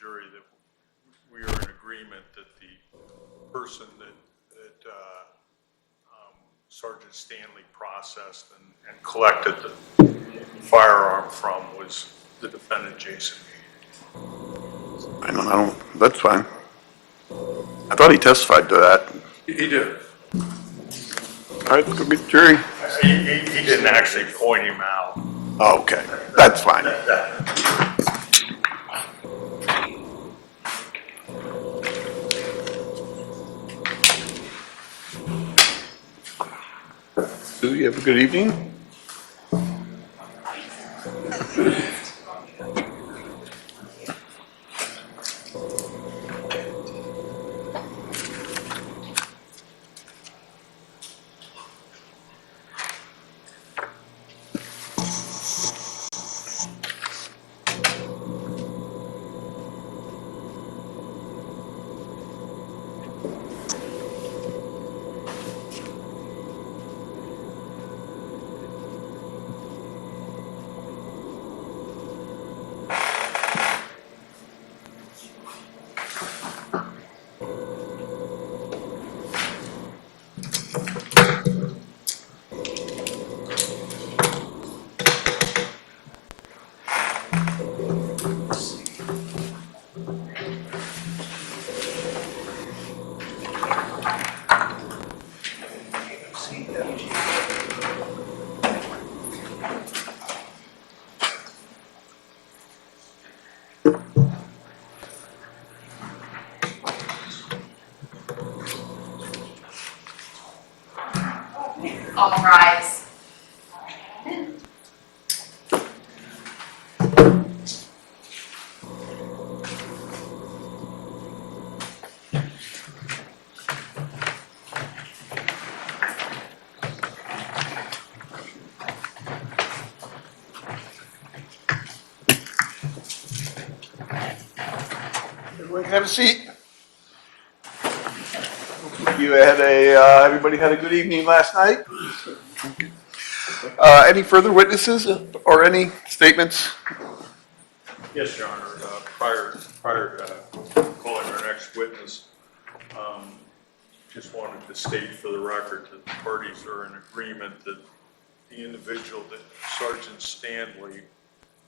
jury that we are in agreement that the person that Sergeant Stanley processed and collected the firearm from was the defendant, Jason Meade. I don't, that's fine. I thought he testified to that. He did. All right, let's go meet the jury. He didn't actually point him out. Oh, okay, that's fine. Sue, you have a good evening? All rise. Everyone can have a seat. You had everybody had a good evening last night? Any further witnesses or any statements? Yes, Your Honor. Prior to calling our next witness, just wanted to state for the record that the parties are in agreement that the individual that Sergeant Stanley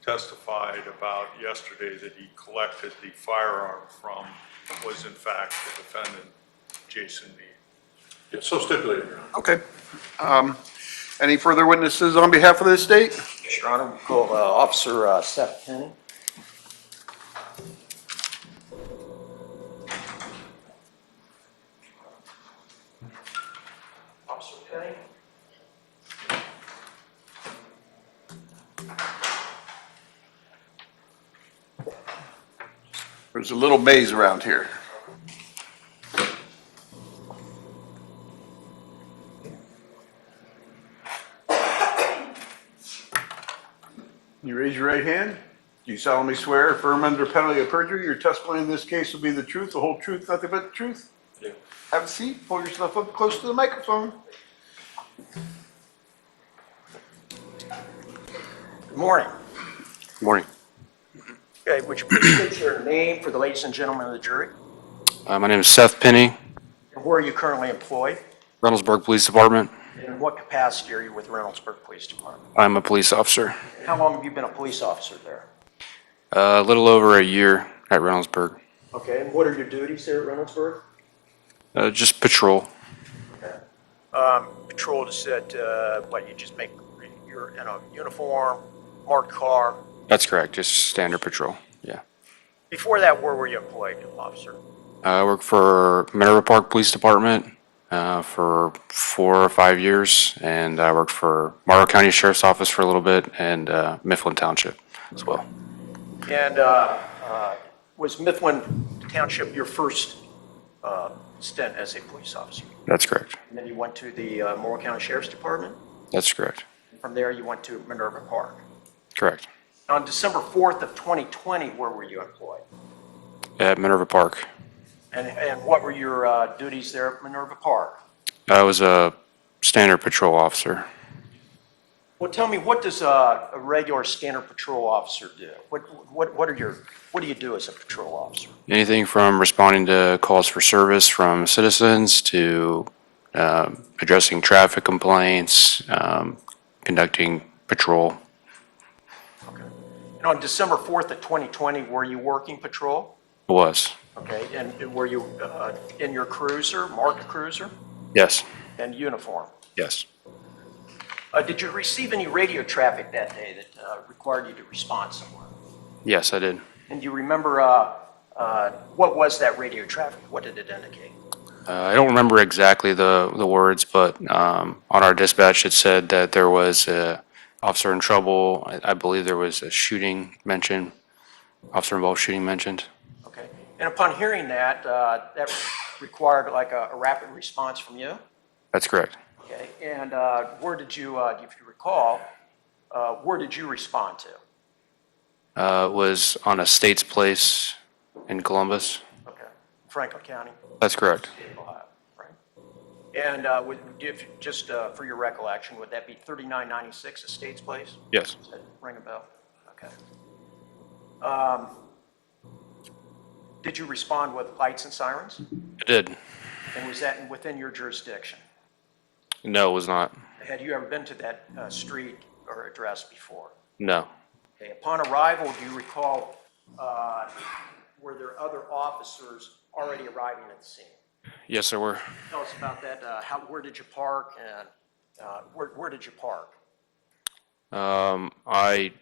testified about yesterday that he collected the firearm from was in fact the defendant, Jason Meade. Yes, so stipulated, Your Honor. Okay. Any further witnesses on behalf of the state? Your Honor, we'll call Officer Seth Penny. Officer Penny. There's a little maze around here. You raise your right hand. Do you solemnly swear, affirm under penalty of perjury, your testimony in this case will be the truth, the whole truth, nothing but the truth? Yeah. Have a seat. Pull yourself up close to the microphone. Good morning. Good morning. Okay, would you please state your name for the ladies and gentlemen of the jury? My name is Seth Penny, And where are you currently employed? Reynoldsburg Police Department. And in what capacity are you with Reynoldsburg Police Department? I'm a police officer. How long have you been a police officer there? A little over a year at Reynoldsburg. Okay, and what are your duties there at Reynoldsburg? Just patrol. Patrol is that, you just make, you're in a uniform, marked car. That's correct, just standard patrol, yeah. Before that, where were you employed, officer? I work for Minerva Park Police Department for 4 or 5 years, and I worked for Morrow County Sheriff's Office for a little bit, and Mifflin Township as well. And was Mifflin Township your first stint as a police officer? That's correct. And then you went to the Morrow County Sheriff's Department? That's correct. From there, you went to Minerva Park. Correct. On December 4th of 2020, where were you employed? At Minerva Park. And what were your duties there at Minerva Park? I was a standard patrol officer. Well, tell me, what does a regular standard patrol officer do? What do you do as a patrol officer? Anything from responding to calls for service from citizens to addressing traffic complaints, conducting patrol. Okay. And on December 4th of 2020, were you working patrol? Was. Okay, and were you in your cruiser, marked cruiser, Yes. and uniform? Yes. Did you receive any radio traffic that day that required you to respond somewhere? Yes, I did. And do you remember what was that radio traffic? What did it indicate? I don't remember exactly the words, but on our dispatch it said that there was a officer in trouble. I believe there was a shooting mentioned, officer involved shooting mentioned. Okay, and upon hearing that, that required like a rapid response from you? That's correct. Okay, and where did you, if you recall, where did you respond to? It was on a States Place in Columbus. Okay, Franklin County, That's correct. Ohio, right? And if, just for your recollection, would that be 3996 Estates Place? Yes. Does that ring a bell? Okay. Did you respond with lights and sirens? I did. And was that within your jurisdiction? No, it was not. Had you ever been to that street or address before? No. Okay. Upon arrival, do you recall, were there other officers already arriving at the scene? Yes, there were. Tell us about that. Where did you park, and where did you park? I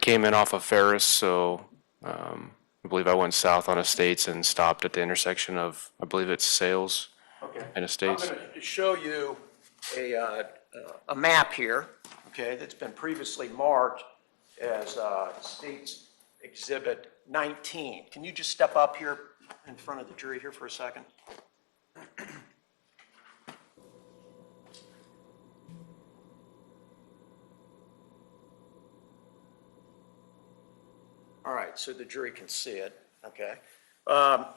came in off of Ferris, so I believe I went south on Estates and stopped at the intersection of, I believe it's Sales Okay. and Estates. I'm going to show you a map here, okay, that's been previously marked as States Exhibit 19. Can you just step up here in front of the jury here for a second? All right, so the jury can see it, okay?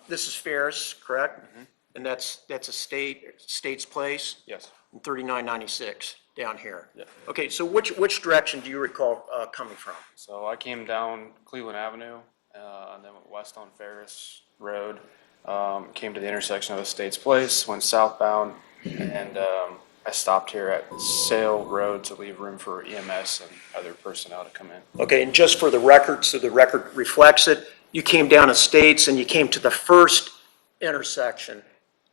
This is Ferris, correct? And that's a States Place? Yes. 3996 down here. Yeah. Okay, so which direction do you recall coming from? So I came down Cleveland Avenue and then went west on Ferris Road, came to the intersection of Estates Place, went southbound, and I stopped here at Sale Road to leave room for EMS and other personnel to come in. Okay, and just for the record, so the record reflects it, you came down Estates and you came to the first intersection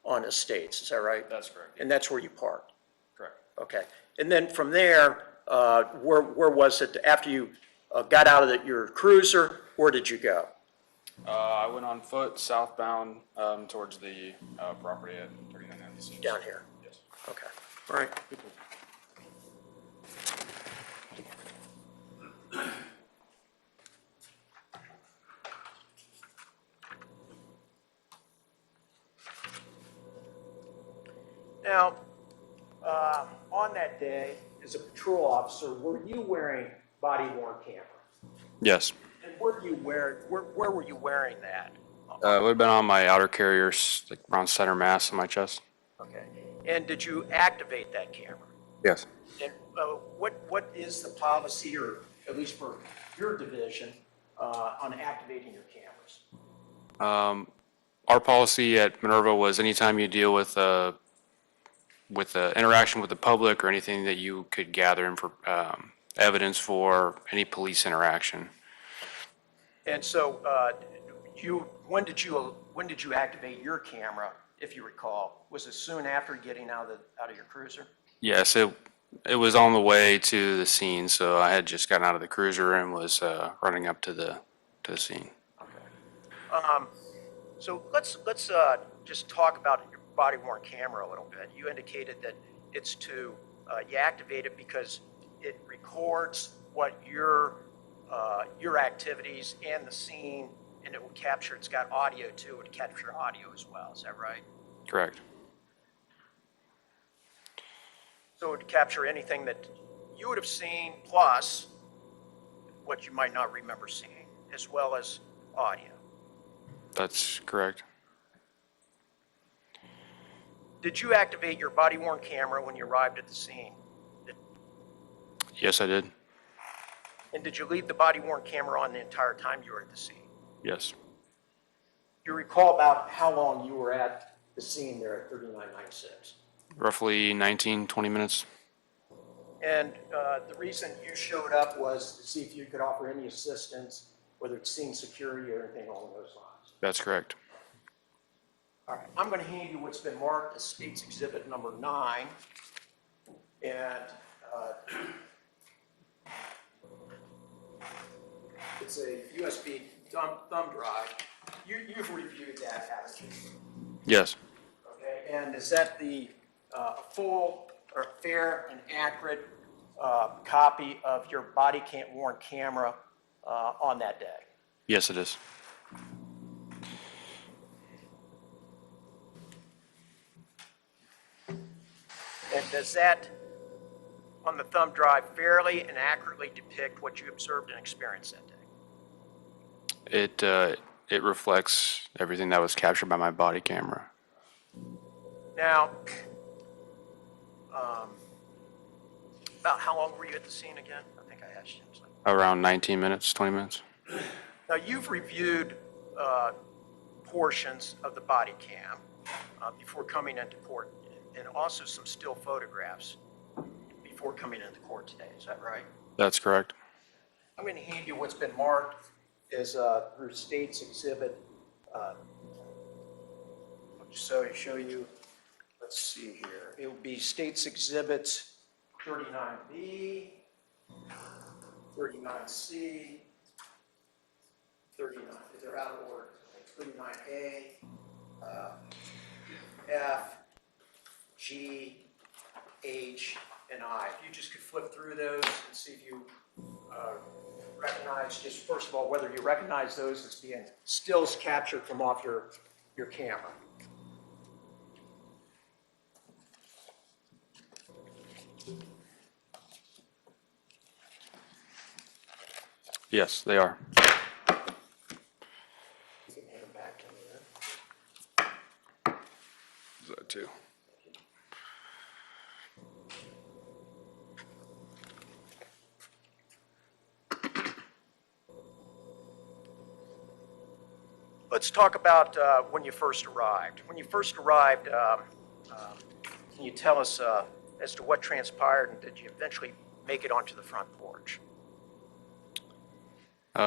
on Estates, is that right? That's correct. And that's where you parked? Correct. Okay, and then from there, where was it, after you got out of your cruiser, where did you go? I went on foot southbound towards the property at 3996. Down here? Yes. Okay, all right. Now, on that day, as a patrol officer, were you wearing body-worn camera? Yes. And where were you wearing that? It would have been on my outer carriers, like around center mass on my chest. Okay. And did you activate that camera? Yes. And what is the policy, or at least for your division, on activating your cameras? Our policy at Minerva was anytime you deal with interaction with the public or anything that you could gather in for evidence for any police interaction. And so, when did you activate your camera, if you recall? Was it soon after getting out of your cruiser? Yes, it was on the way to the scene, so I had just gotten out of the cruiser and was running up to the scene. Okay. So let's just talk about your body-worn camera a little bit. You indicated that it's you activate it because it records what your activities and the scene, and it will capture, it's got audio too, it would capture audio as well, is that right? Correct. So it would capture anything that you would have seen, plus what you might not remember seeing, as well as audio. That's correct. Did you activate your body-worn camera when you arrived at the scene? Yes, I did. And did you leave the body worn camera on the entire time you were at the scene? Yes. You recall about how long you were at the scene there at 3996? Roughly 19, 20 minutes. And the reason you showed up was to see if you could offer any assistance, whether it's scene security or anything along those lines. That's correct. All right, I'm going to hand you what's been marked as State's Exhibit number 9. And it's a USB thumb drive. You've reviewed that, haven't you? Yes. Okay, and is that the full or fair and accurate copy of your body-worn camera on that day? Yes, it is. And does that, on the thumb drive, fairly and accurately depict what you observed and experienced that day? It reflects everything that was captured by my body camera. Now, about how long were you at the scene again? I think I asked you. It was like- Around 19 minutes, 20 minutes. Now, you've reviewed portions of the body cam before coming into court, and also some still photographs before coming into court today. Is that right? That's correct. I'm going to hand you what's been marked as through State's Exhibit. I'll just show you. Let's see here. It will be State's Exhibits 39B, 39C, 39. They're out of order. 39A, F, G, H, and I. If you just could flip through those and see if you recognize, just first of all, whether you recognize those as being stills captured from off your camera. Yes, they are. You can hand them back to me then. Is that too? Let's talk about when you first arrived. When you first arrived, can you tell us as to what transpired, and did you eventually make it onto the front porch?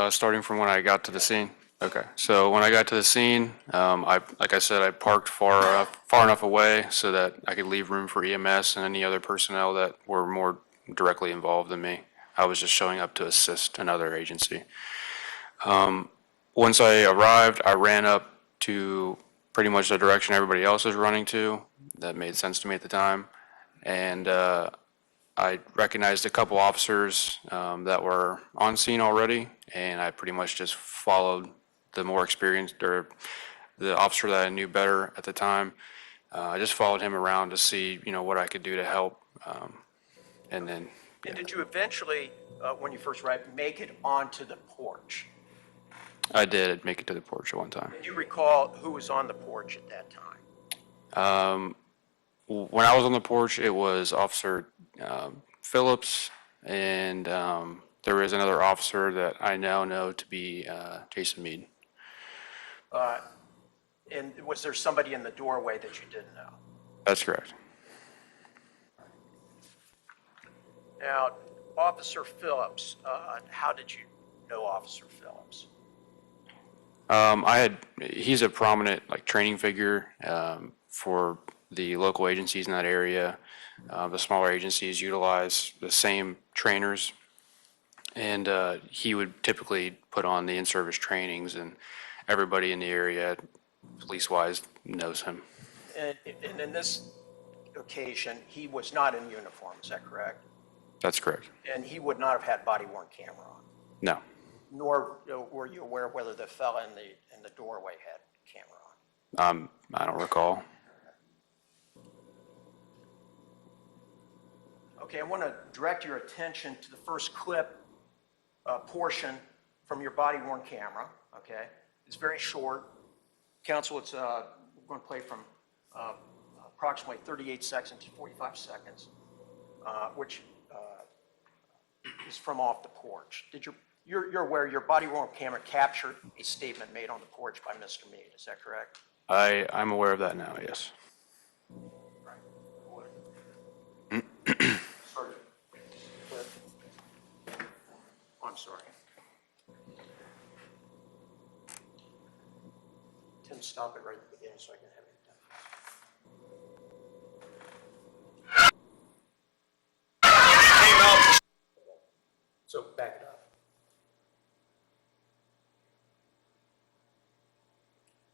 Starting from when I got to the scene. Okay, so when I got to the scene, like I said, I parked far enough away so that I could leave room for EMS and any other personnel that were more directly involved than me. I was just showing up to assist another agency. Once I arrived, I ran up to pretty much the direction everybody else was running to. That made sense to me at the time. And I recognized a couple officers that were on scene already, and I pretty much just followed the more experienced, or the officer that I knew better at the time. I just followed him around to see, what I could do to help. And then, yeah. And did you eventually, when you first arrived, make it onto the porch? I did make it to the porch at one time. Do you recall who was on the porch at that time? When I was on the porch, it was Officer Phillips, and there was another officer that I now know to be Jason Meade. And was there somebody in the doorway that you didn't know? That's correct. Now, Officer Phillips, how did you know Officer Phillips? He's a prominent training figure for the local agencies in that area. The smaller agencies utilize the same trainers, and he would typically put on the in-service trainings, and everybody in the area, police-wise, knows him. And in this occasion, he was not in uniform, is that correct? That's correct. And he would not have had body-worn camera on? No. Nor were you aware whether the fella in the doorway had camera on? I don't recall. Okay, I want to direct your attention to the first clip portion from your body-worn camera, okay? It's very short. Counsel, we're going to play from approximately 38 seconds to 45 seconds, which is from off the porch. You're aware your body-worn camera captured a statement made on the porch by Mr. Meade, is that correct? I'm aware of that now, yes. I'm sorry. Tim, stop it right at the beginning so I can have it done. So back it up.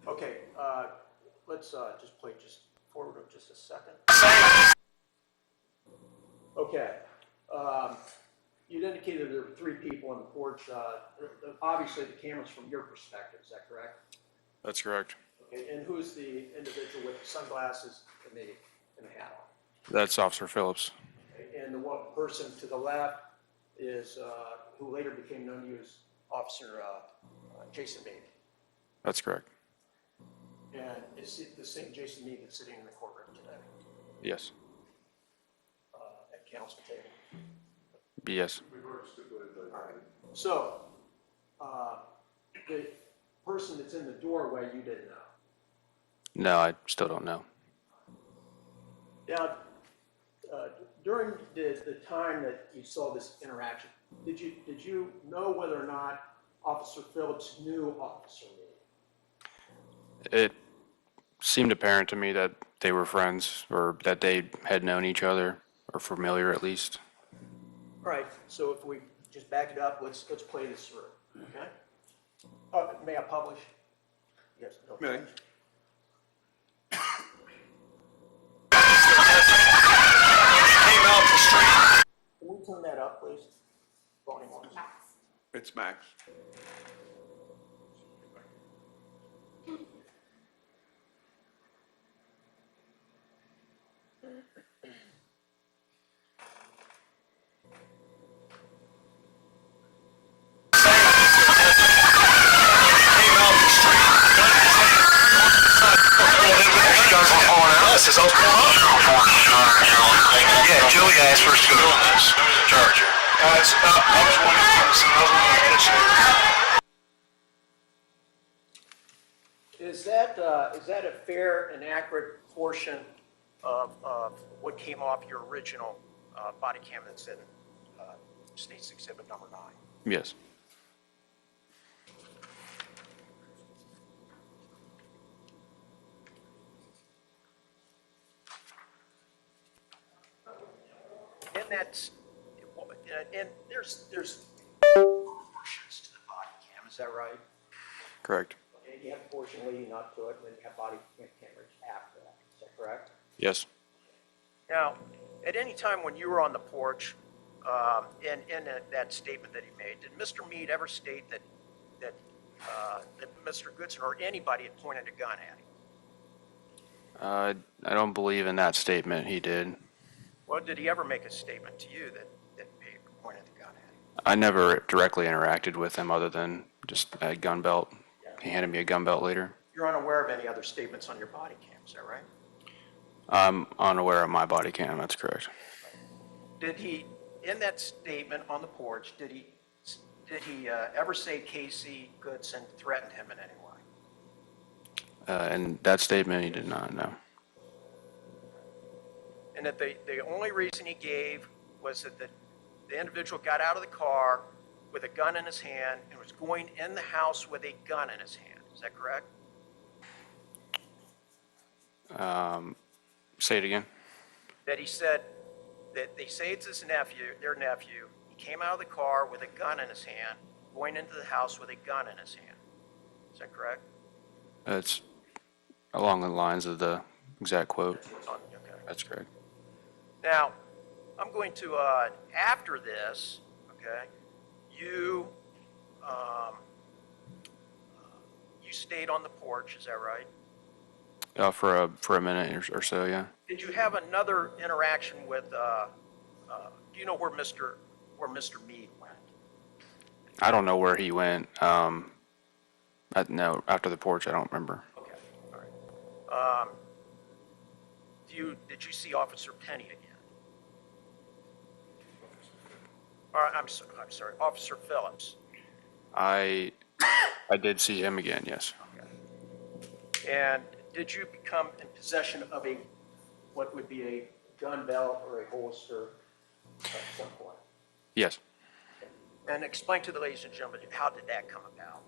Okay, let's just play just forward of just a second. Okay. You'd indicated there were 3 people on the porch. Obviously, the camera's from your perspective, is that correct? That's correct. Okay, and who's the individual with the sunglasses and the hat on? That's Officer Phillips. Okay, and the one person to the left is, who later became known to you as Officer Jason Meade. That's correct. And is it the same Jason Meade that's sitting in the courtroom today Yes. at council table? Yes. So, the person that's in the doorway, you didn't know? No, I still don't know. Now, during the time that you saw this interaction, did you know whether or not Officer Phillips knew Officer Meade? It seemed apparent to me that they were friends, or that they had known each other, or familiar at least. All right, so if we just back it up, let's play this through, okay? May I publish? Yes. No. May. Can we turn that up, please? Volume on. It's Max. Yeah, Joey asked for us to go on this charger. It's about, I was wondering, Is that a fair and accurate portion of what came off your original body cam that's in State's Exhibit number 9? Yes. And that's, and there's portions to the body cam, is that right? Correct. And you have a portion leading up to it, and then you have body cameras after that, is that correct? Yes. Now, at any time when you were on the porch, in that statement that he made, did Mr. Meade ever state that Mr. Goodson or anybody had pointed a gun at him? I don't believe in that statement he did. Well, did he ever make a statement to you that Meade pointed the gun at him? I never directly interacted with him other than just a gun belt. He handed me a gun belt later. You're unaware of any other statements on your body cam, is that right? I'm unaware of my body cam, that's correct. Did he, in that statement on the porch, did he ever say Casey Goodson threatened him in any way? And that statement he did not know. And that the only reason he gave was that the individual got out of the car with a gun in his hand and was going in the house with a gun in his hand. Is that correct? Say it again. That he said that they say it's his nephew, their nephew. He came out of the car with a gun in his hand, going into the house with a gun in his hand. Is that correct? It's along the lines of the exact quote. Okay. That's correct. Now, I'm going to, after this, okay, you stayed on the porch, is that right? For a minute or so, yeah. Did you have another interaction with, do you know where Mr. Meade went? I don't know where he went. No, after the porch, I don't remember. Okay, all right. Did you see Officer Penny again? I'm sorry, Officer Phillips. I did see him again, yes. And did you become in possession of what would be a gun belt or a holster at some point? Yes. And explain to the ladies and gentlemen, how did that come about?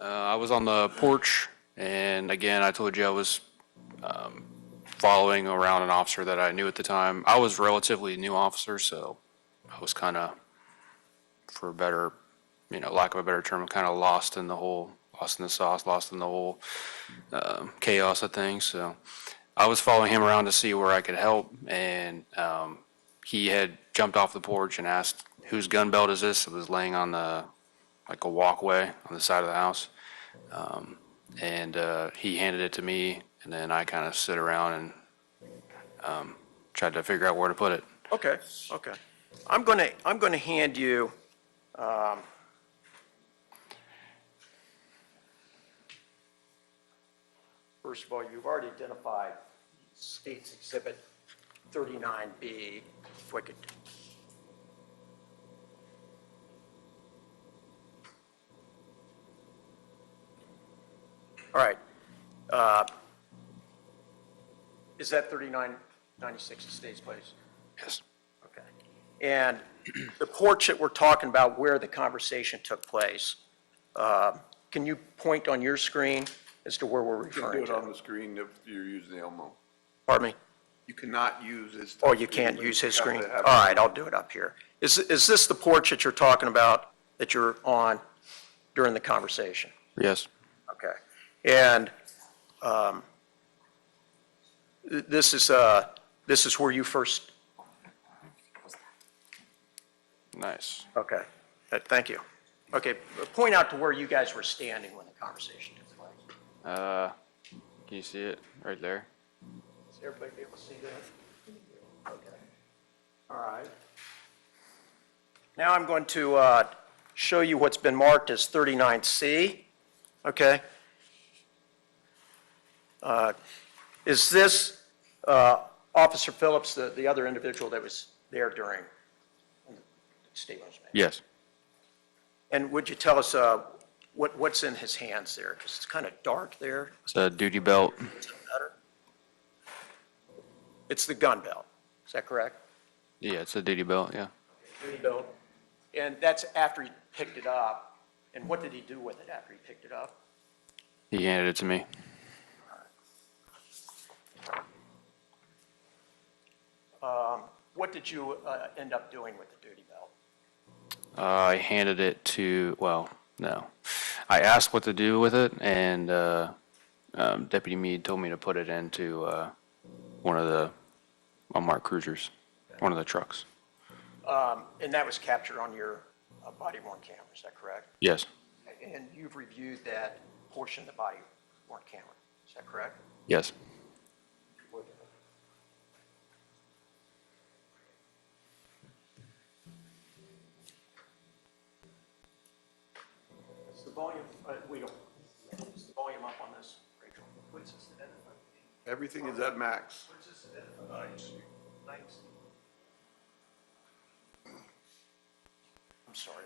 I was on the porch, and again, I told you I was following around an officer that I knew at the time. I was a relatively new officer, so I was kind of, for a better, lack of a better term, kind of lost in the sauce, lost in the whole chaos of things. So I was following him around to see where I could help, and he had jumped off the porch and asked, "Whose gun belt is this?" It was laying on a walkway on the side of the house. And he handed it to me, and then I kind of sit around and tried to figure out where to put it. Okay. I'm gonna hand you, first of all, you've already identified State's Exhibit 39B, if we could. All right. Is that 3996 Estates Place? Yes. Okay. And the porch that we're talking about where the conversation took place, can you point on your screen as to where we're You can referring do it to? on the screen if you're using the Elmo. Pardon me? You cannot use his. Oh, you can't use his You have screen? to have All it. right, I'll do it up here. Is this the porch that you're talking about, that you're on during the conversation? Yes. Okay. And this is where you first, Nice. okay. Thank you. Okay, point out to where you guys were standing when the conversation took place. Can you see it right there? Does everybody be able to see that? Okay. All right. Now I'm going to show you what's been marked as 39C. Okay? Is this Officer Phillips, the other individual that was there during the statement was made? Yes. And would you tell us what's in his hands there? Because it's kind of dark there. It's a duty belt. Is it better? It's the gun belt. Is that correct? Yeah, it's a duty belt, yeah. Duty belt. And that's after he picked it up. And what did he do with it after he picked it up? He handed it to me. What did you end up doing with the duty belt? I handed it to, well, no. I asked what to do with it, and Deputy Meade told me to put it into one of the unmarked cruisers, one of the trucks. And that was captured on your body-worn camera, is that correct? Yes. And you've reviewed that portion of the body-worn camera, is that correct? Yes. Is the volume, is the volume up on this, Rachel? What's this identified? Everything is at max. What's this identified? Nice. I'm sorry,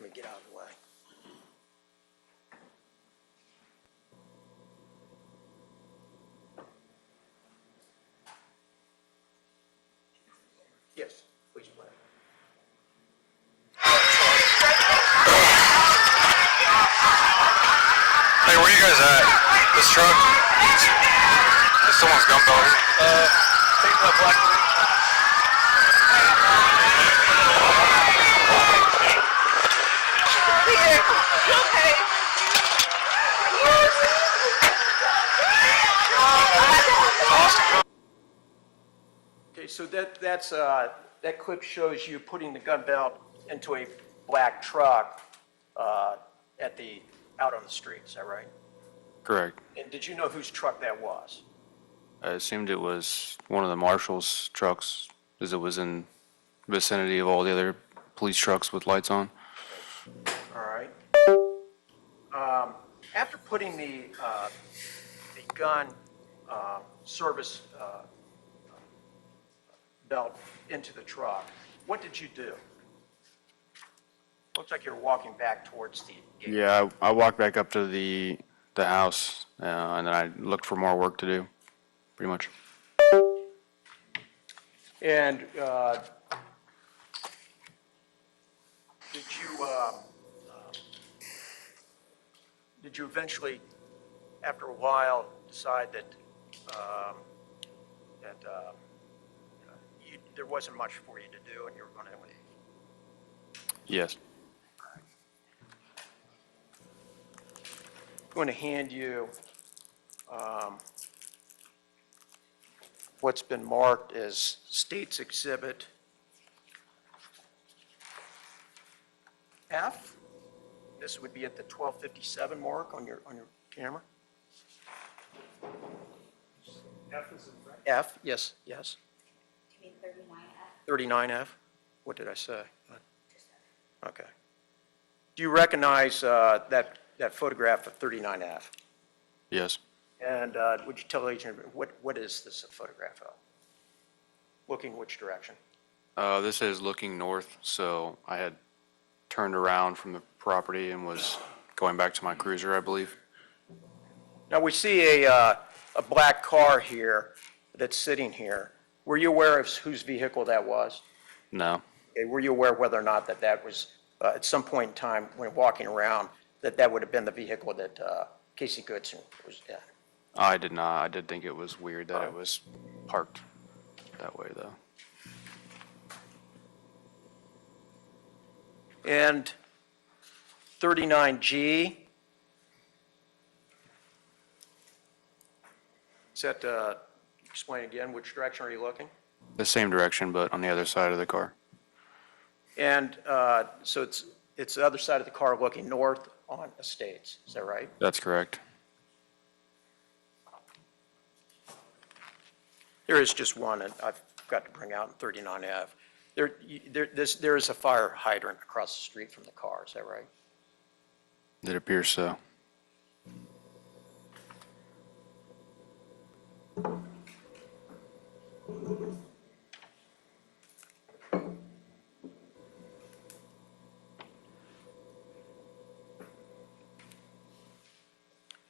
let me get out of the way. Yes, please play. Hey, where you guys at? This truck? Someone's gun belt. Take that black. Okay, so that clip shows you putting the gun belt into a black truck out on the street, is that right? Correct. And did you know whose truck that was? I assumed it was one of the marshal's trucks, as it was in vicinity of all the other police trucks with lights on. All right. After putting the gun service belt into the truck, what did you do? Looks like you're walking back towards the gate. Yeah, I walked back up to the house, and then I looked for more work to do, pretty much. And did you eventually, after a while, decide that there wasn't much for you to do and you were going to leave? Yes. I'm going to hand you what's been marked as State's Exhibit F. This would be at the 1257 mark on your camera. F, yes, yes. You mean 39F? 39F? What did I say? Okay. Do you recognize that photograph of 39F? Yes. And would you tell the agent, what is this a photograph of? Looking which direction? This is looking north, so I had turned around from the property and was going back to my cruiser, I believe. Now, we see a black car here that's sitting here. Were you aware of whose vehicle that was? No. Okay, were you aware whether or not that was, at some point in time when walking around, that would have been the vehicle that Casey Goodson was in? I did not. I did think it was weird that it was parked that way, though. And 39G, is that, explain again, which direction are you looking? The same direction, but on the other side of the car. And so it's the other side of the car looking north on Estates, is that right? That's correct. There is just one, and I've got to bring out in 39F. There is a fire hydrant across the street from the car, is that right? It appears so.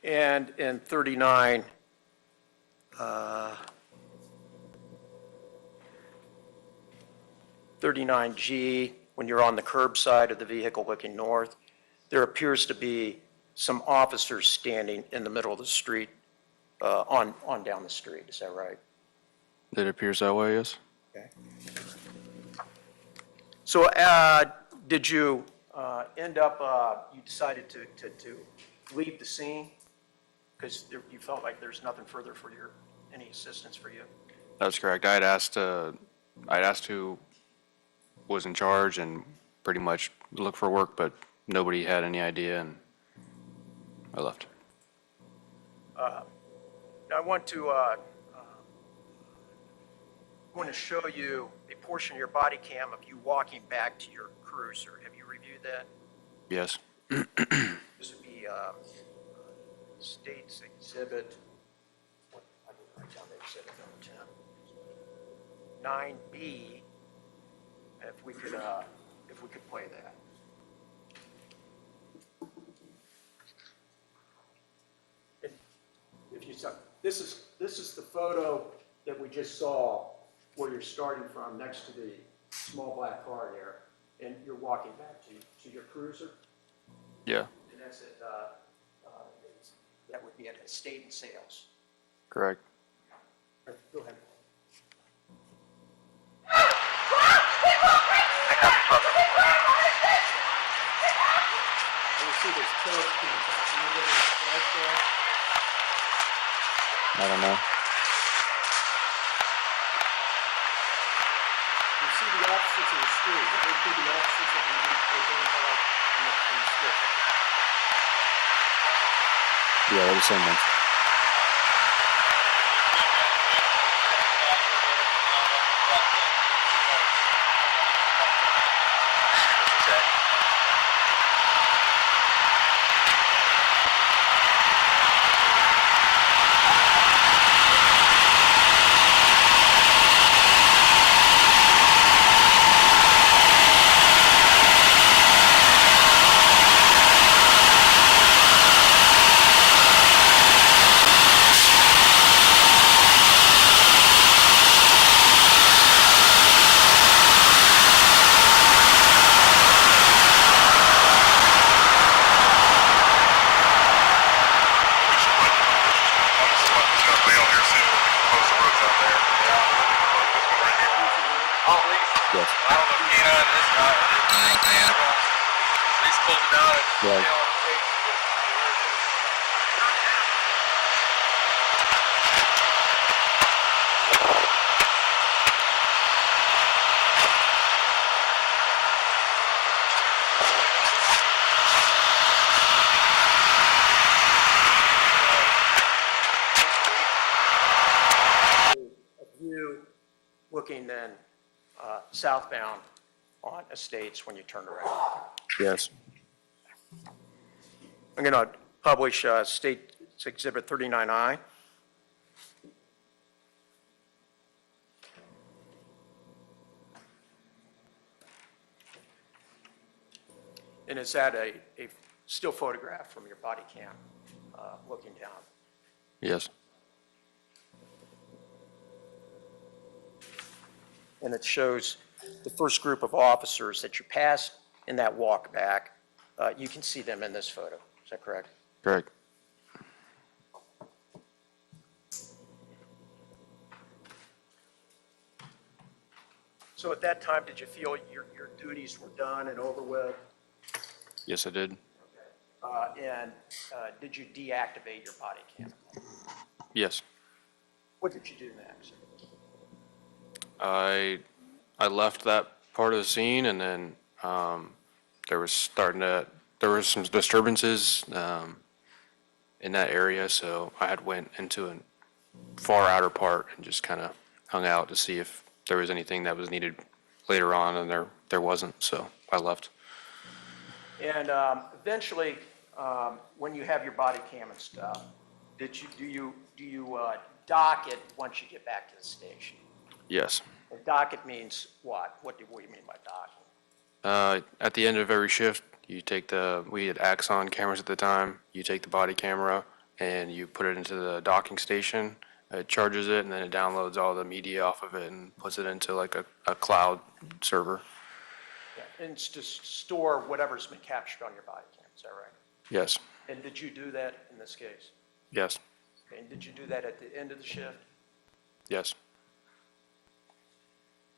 And in 39, G, when you're on the curb side of the vehicle looking north, there appears to be some officers standing in the middle of the street, on down the street, is that right? It appears that way, yes. Okay. So did you end up, you decided to leave the scene because you felt like there's nothing further for any assistance for you? That's correct. I had asked who was in charge and pretty much look for work, but nobody had any idea, and I left. Now I want to show you a portion of your body cam of you walking back to your cruiser. Have you reviewed that? Yes. This would be State's Exhibit, I didn't write down the exhibit number 10. 9B, if we could play that. If you saw, this is the photo that we just saw where you're starting from next to the small black car there, and you're walking back to your cruiser. Yeah. And that's at, that would be at Estate and Sales. Correct. Go ahead. And you see there's clothes coming back. You know where there's clothes there? I don't know. You see the officers in the street. It would be the officers that we need to identify in the street. Yeah, they're the same ones. Yes. I don't know if canine is not, it's animal. They just pulled it out and, Right. on the page, A view looking then southbound on Estates when you turn around. Yes. I'm going to publish State Exhibit 39I. And is that a still photograph from your body cam looking down? Yes. And it shows the first group of officers that you passed in that walk back. You can see them in this photo. Is that correct? Correct. So at that time, did you feel your duties were done and over with? Yes, I did. And did you deactivate your body cam? Yes. What did you do next? I left that part of the scene, and then there was some disturbances in that area, so I had went into a far outer part and just kind of hung out to see if there was anything that was needed later on, and there wasn't, so I left. And eventually, when you have your body cam and stuff, do you dock it once you get back to the station? Yes. And dock it means what? What do you mean by docking? At the end of every shift, we had Axon cameras at the time. You take the body camera and you put it into the docking station. It charges it, and then it downloads all the media off of it and puts it into like a cloud server. Yeah, and it's to store whatever's been captured on your body cam, is that right? Yes. And did you do that in this case? Yes. Okay, and did you do that at the end of the shift? Yes.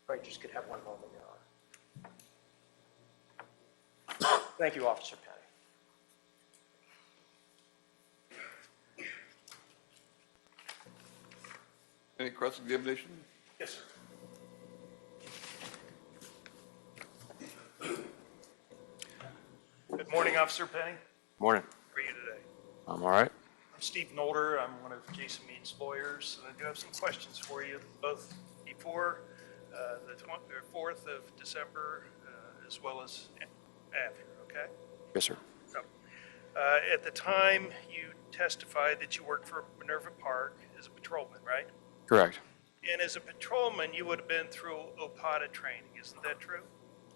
Right, just could have one moment, Your Honor. Thank you, Officer Penny. Any cross-examination? Yes, sir. Good morning, Officer Penny. Morning. How are you today? I'm all right. I'm Steve Nolder. I'm one of Jason Meade's lawyers, and I do have some questions for you, both before the 4th of December as well as after, okay? Yes, sir. So, at the time, you testified that you worked for Minerva Park as a patrolman, right? Correct. And as a patrolman, you would have been through OPATA training, isn't that true?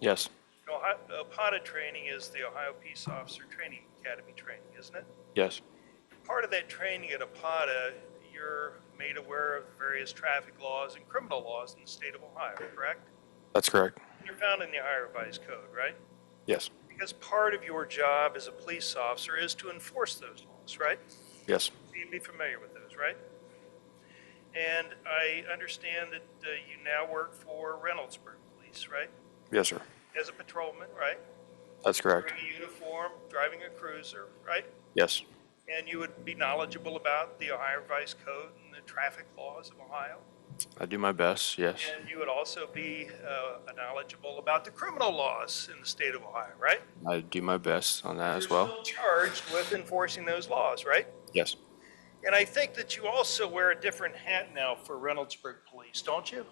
Yes. OPATA training is the Ohio Peace Officer Training Academy training, isn't it? Yes. Part of that training at OPATA, you're made aware of various traffic laws and criminal laws in the state of Ohio, correct? That's correct. They're found in the Ohio Revised Code, right? Yes. Because part of your job as a police officer is to enforce those laws, right? Yes. You'd be familiar with those, right? And I understand that you now work for Reynoldsburg Police, right? Yes, sir. As a patrolman, right? That's correct. Wearing a uniform, driving a cruiser, right? Yes. And you would be knowledgeable about the Ohio Revised Code and the traffic laws of Ohio. I do my best, yes. And you would also be knowledgeable about the criminal laws in the state of Ohio, right? I do my best on that as You're well. still charged with enforcing those laws, right? Yes. And I think that you also wear a different hat now for Reynoldsburg Police, don't you?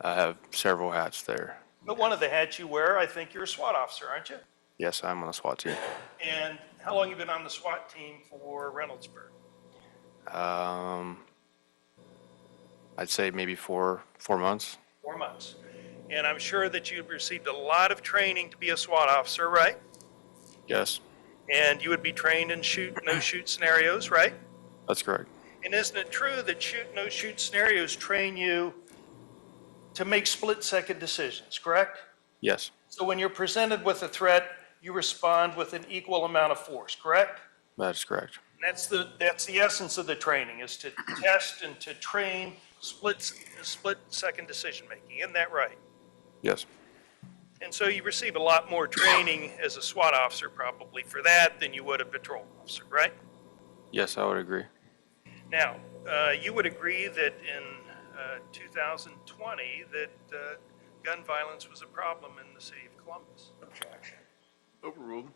I have several hats there. But one of the hats you wear, I think you're a SWAT officer, aren't you? Yes, I'm on the SWAT team. And how long have you been on the SWAT team for Reynoldsburg? I'd say maybe 4 months. 4 months. And I'm sure that you've received a lot of training to be a SWAT officer, right? Yes, And you would be trained in shoot, no shoot scenarios, right? that's correct. And isn't it true that shoot, no shoot scenarios train you to make split-second decisions, correct? Yes, So when you're presented with a threat, you respond with an equal amount of force, correct? that is correct. That's the essence of the training, is to test and to train split-second decision-making. Isn't that right? Yes. And so you receive a lot more training as a SWAT officer probably for that than you would a patrol officer, right? Yes, I would agree. Now, you would agree that in 2020 that gun violence was a problem in the city of Columbus? Overruled.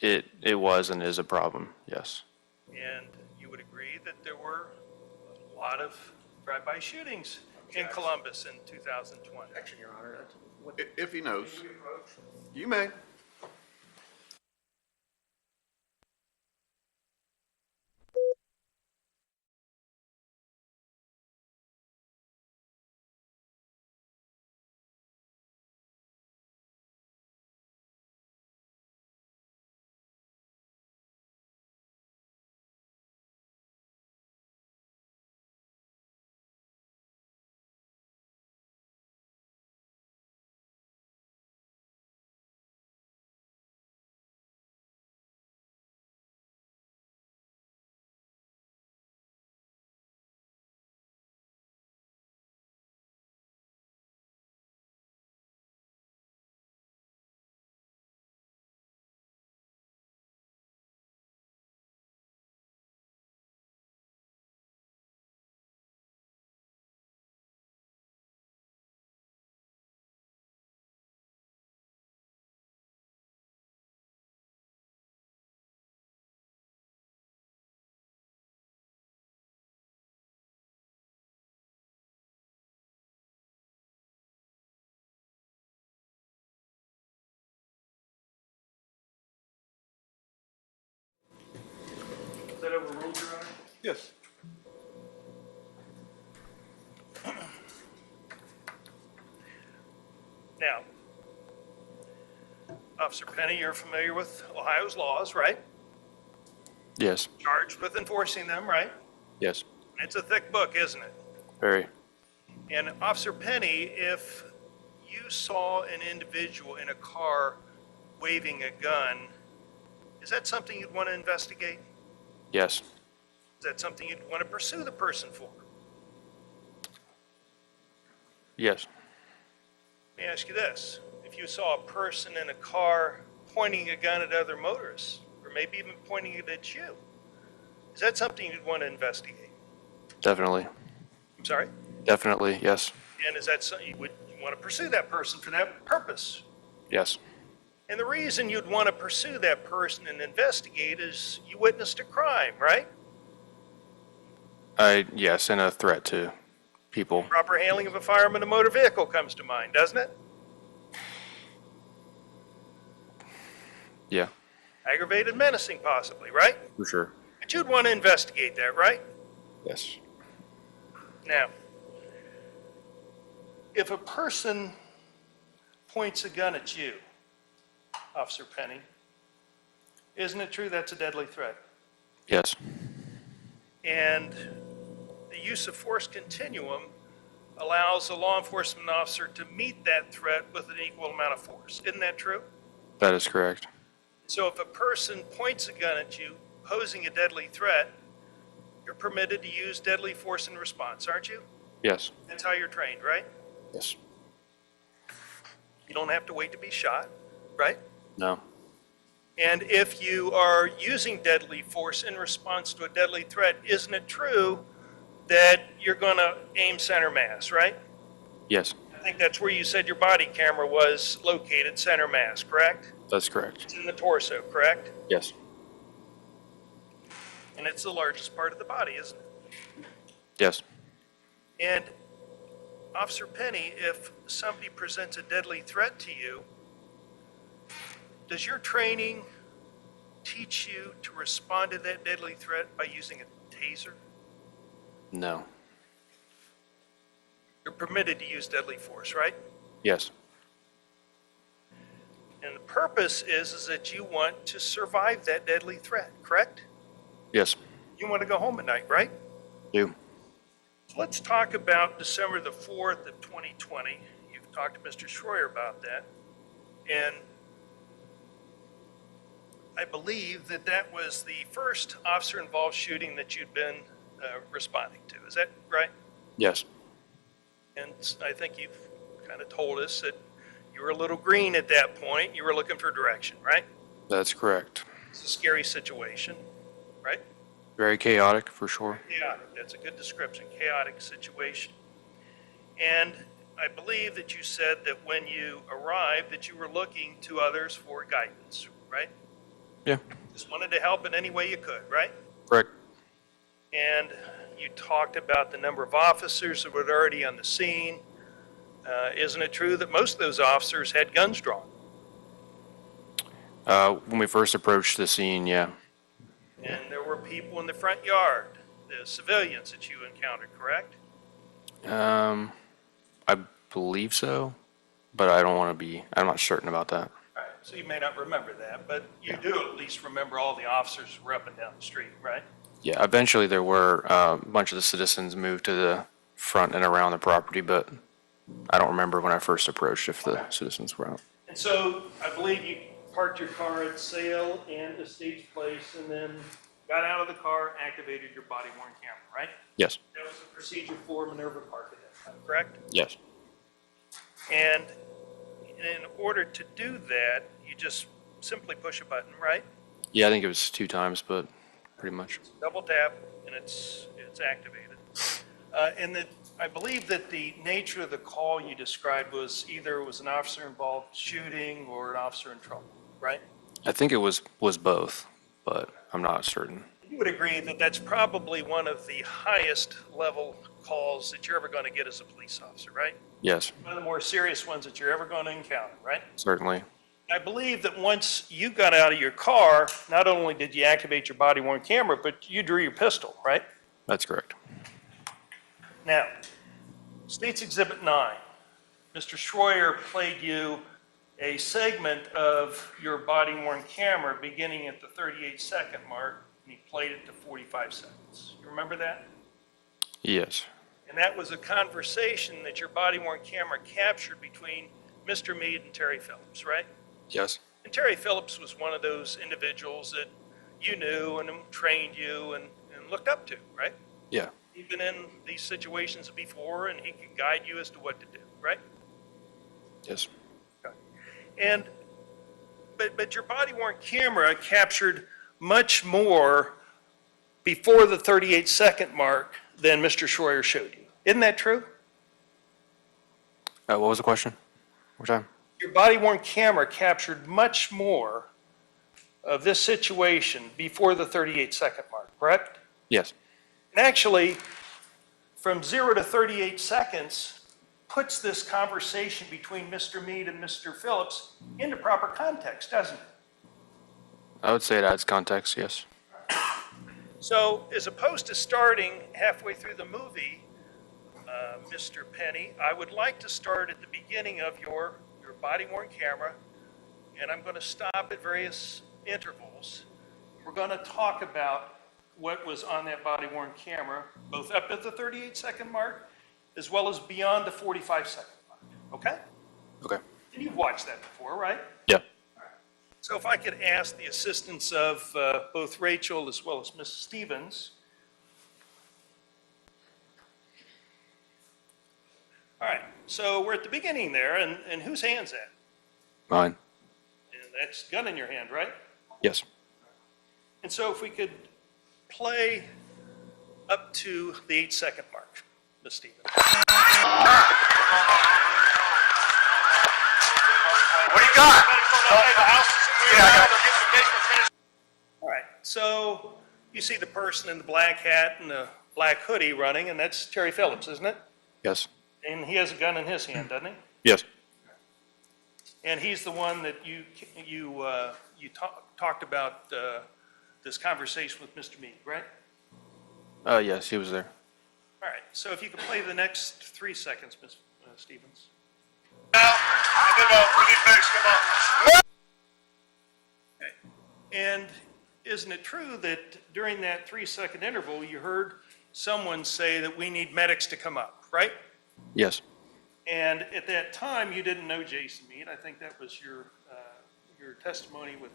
It was and is a problem, yes. And you would agree that there were a lot of drive-by shootings in Columbus in 2020? Objection, Your Honor. If he knows. You may. Is that overruled, Your Honor? Yes. Now, Officer Penny, you're familiar with Ohio's laws, right? Yes. Charged with enforcing them, right? Yes. It's a thick book, isn't it? Very. And Officer Penny, if you saw an individual in a car waving a gun, is that something you'd want to investigate? Yes. Is that something you'd want to pursue the person for? Yes. Let me ask you this. If you saw a person in a car pointing a gun at other motorists, or maybe even pointing it at you, is that something you'd want to investigate? Definitely. I'm sorry? Definitely, yes. And is that something you want to pursue that person for that purpose? Yes. And the reason you'd want to pursue that person and investigate is you witnessed a crime, right? Yes, and a threat to people. Proper handling of a firearm in a motor vehicle comes to mind, doesn't it? Yeah, Aggravated menacing possibly, right? for sure. But you'd want to investigate that, right? Yes. Now, if a person points a gun at you, Officer Penny, isn't it true that's a deadly threat? Yes. And the use of force continuum allows a law enforcement officer to meet that threat with an equal amount of force. Isn't that true? That is correct. So if a person points a gun at you, posing a deadly threat, you're permitted to use deadly force in response, aren't you? Yes. That's how you're trained, right? Yes. You don't have to wait to be shot, right? No. And if you are using deadly force in response to a deadly threat, isn't it true that you're going to aim center mass, right? Yes. I think that's where you said your body camera was located, center mass, correct? That's correct. It's in the torso, correct? Yes. And it's the largest part of the body, isn't it? Yes. And Officer Penny, if somebody presents a deadly threat to you, does your training teach you to respond to that deadly threat by using a taser? No. You're permitted to use deadly force, right? Yes. And the purpose is that you want to survive that deadly threat, correct? Yes. You want to go home at night, right? Do. So let's talk about December the 4th of 2020. You've talked to Mr. Schroyer about that. And I believe that that was the first officer-involved shooting that you'd been responding to. Is that right? Yes. And I think you've kind of told us that you were a little green at that point. You were looking for direction, right? That's correct. It's a scary situation, right? Very chaotic, for sure. Chaotic, that's a good description, chaotic situation. And I believe that you said that when you arrived that you were looking to others for guidance, right? Yeah, Just wanted to help in any way you could, right? correct. And you talked about the number of officers that were already on the scene. Isn't it true that most of those officers had guns drawn? When we first approached the scene, yeah. And there were people in the front yard, the civilians that you encountered, correct? I believe so, but I don't want to be, I'm not certain about that. All right, so you may not remember that, but you do at least remember all the officers who were up and down the street, right? Yeah, eventually there were a bunch of the citizens moved to the front and around the property, but I don't remember when I first approached if the citizens were out. And so I believe you parked your car at Sale and Estates Place and then got out of the car, activated your body worn camera, right? Yes, That was the procedure for Minerva Park at that time, correct? yes, And in order to do that, you just simply push a button, right? yeah, I think it was 2 times, but pretty much. Double tap and it's activated. I believe that the nature of the call you described was either it was an officer involved shooting or an officer in trouble, right? I think it was both, but I'm not certain. You would agree that that's probably one of the highest level calls that you're ever going to get as a police officer, right? Yes, One of the more serious ones that you're ever going to encounter, right? certainly. I believe that once you got out of your car, not only did you activate your body worn camera, but you drew your pistol, right? That's correct. Now, State's Exhibit 9, Mr. Schroyer played you a segment of your body worn camera beginning at the 38-second mark, and he played it to 45 seconds. You remember that? Yes, And that was a conversation that your body worn camera captured between Mr. Meade and Terry Phillips, right? yes, And Terry Phillips was one of those individuals that you knew and trained you and looked up to, right? yeah, He'd been in these situations before and he could guide you as to what to do, right? yes, And, but your body worn camera captured much more before the 38-second mark than Mr. Schroyer showed you. Isn't that true? what was the question? One more time? Your body worn camera captured much more of this situation before the 38-second mark, correct? Yes, And actually, from 0 to 38 seconds puts this conversation between Mr. Meade and Mr. Phillips into proper context, doesn't it? I would say it adds context, yes. So as opposed to starting halfway through the movie, Mr. Penny, I would like to start at the beginning of your body-worn camera, and I'm going to stop at various intervals. We're going to talk about what was on that body-worn camera, both up at the 38-second mark, as well as beyond the 45-second mark, okay? Okay. And you've watched that before, right? Yeah. So if I could ask the assistance of both Rachel as well as Ms. Stevens. All right, so we're at the beginning there, and whose hand's that? Mine. And that's gun in your hand, right? Yes. And so if we could play up to the 8-second mark, Ms. Stevens. What do you got? All right, so you see the person in the black hat and the black hoodie running, and that's Terry Phillips, isn't it? Yes. And he has a gun in his hand, doesn't he? Yes. And he's the one that you talked about this conversation with Mr. Meade, right? Yes, he was there. All right, so if you could play the next 3 seconds, Ms. Stevens. And isn't it true that during that 3-second interval, you heard someone say that we need medics to come up, right? Yes. And at that time, you didn't know Jason Meade. I think that was your testimony with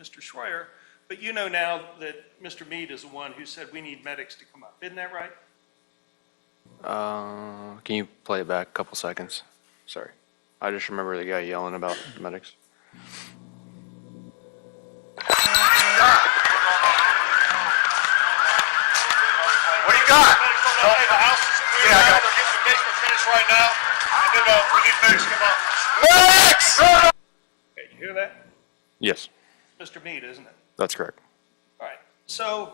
Mr. Schroyer. But you know now that Mr. Meade is the one who said we need medics to come up. Isn't that right? Can you play it back a couple seconds? Sorry. I just remember the guy yelling about the medics. What do you got? Hey, the house is clear Yeah, I now. got it. They're getting the basement finished right now. And then we need medics to come up. Max! Okay, you hear that? Yes, Mr. Meade, isn't it? that's correct. All right. So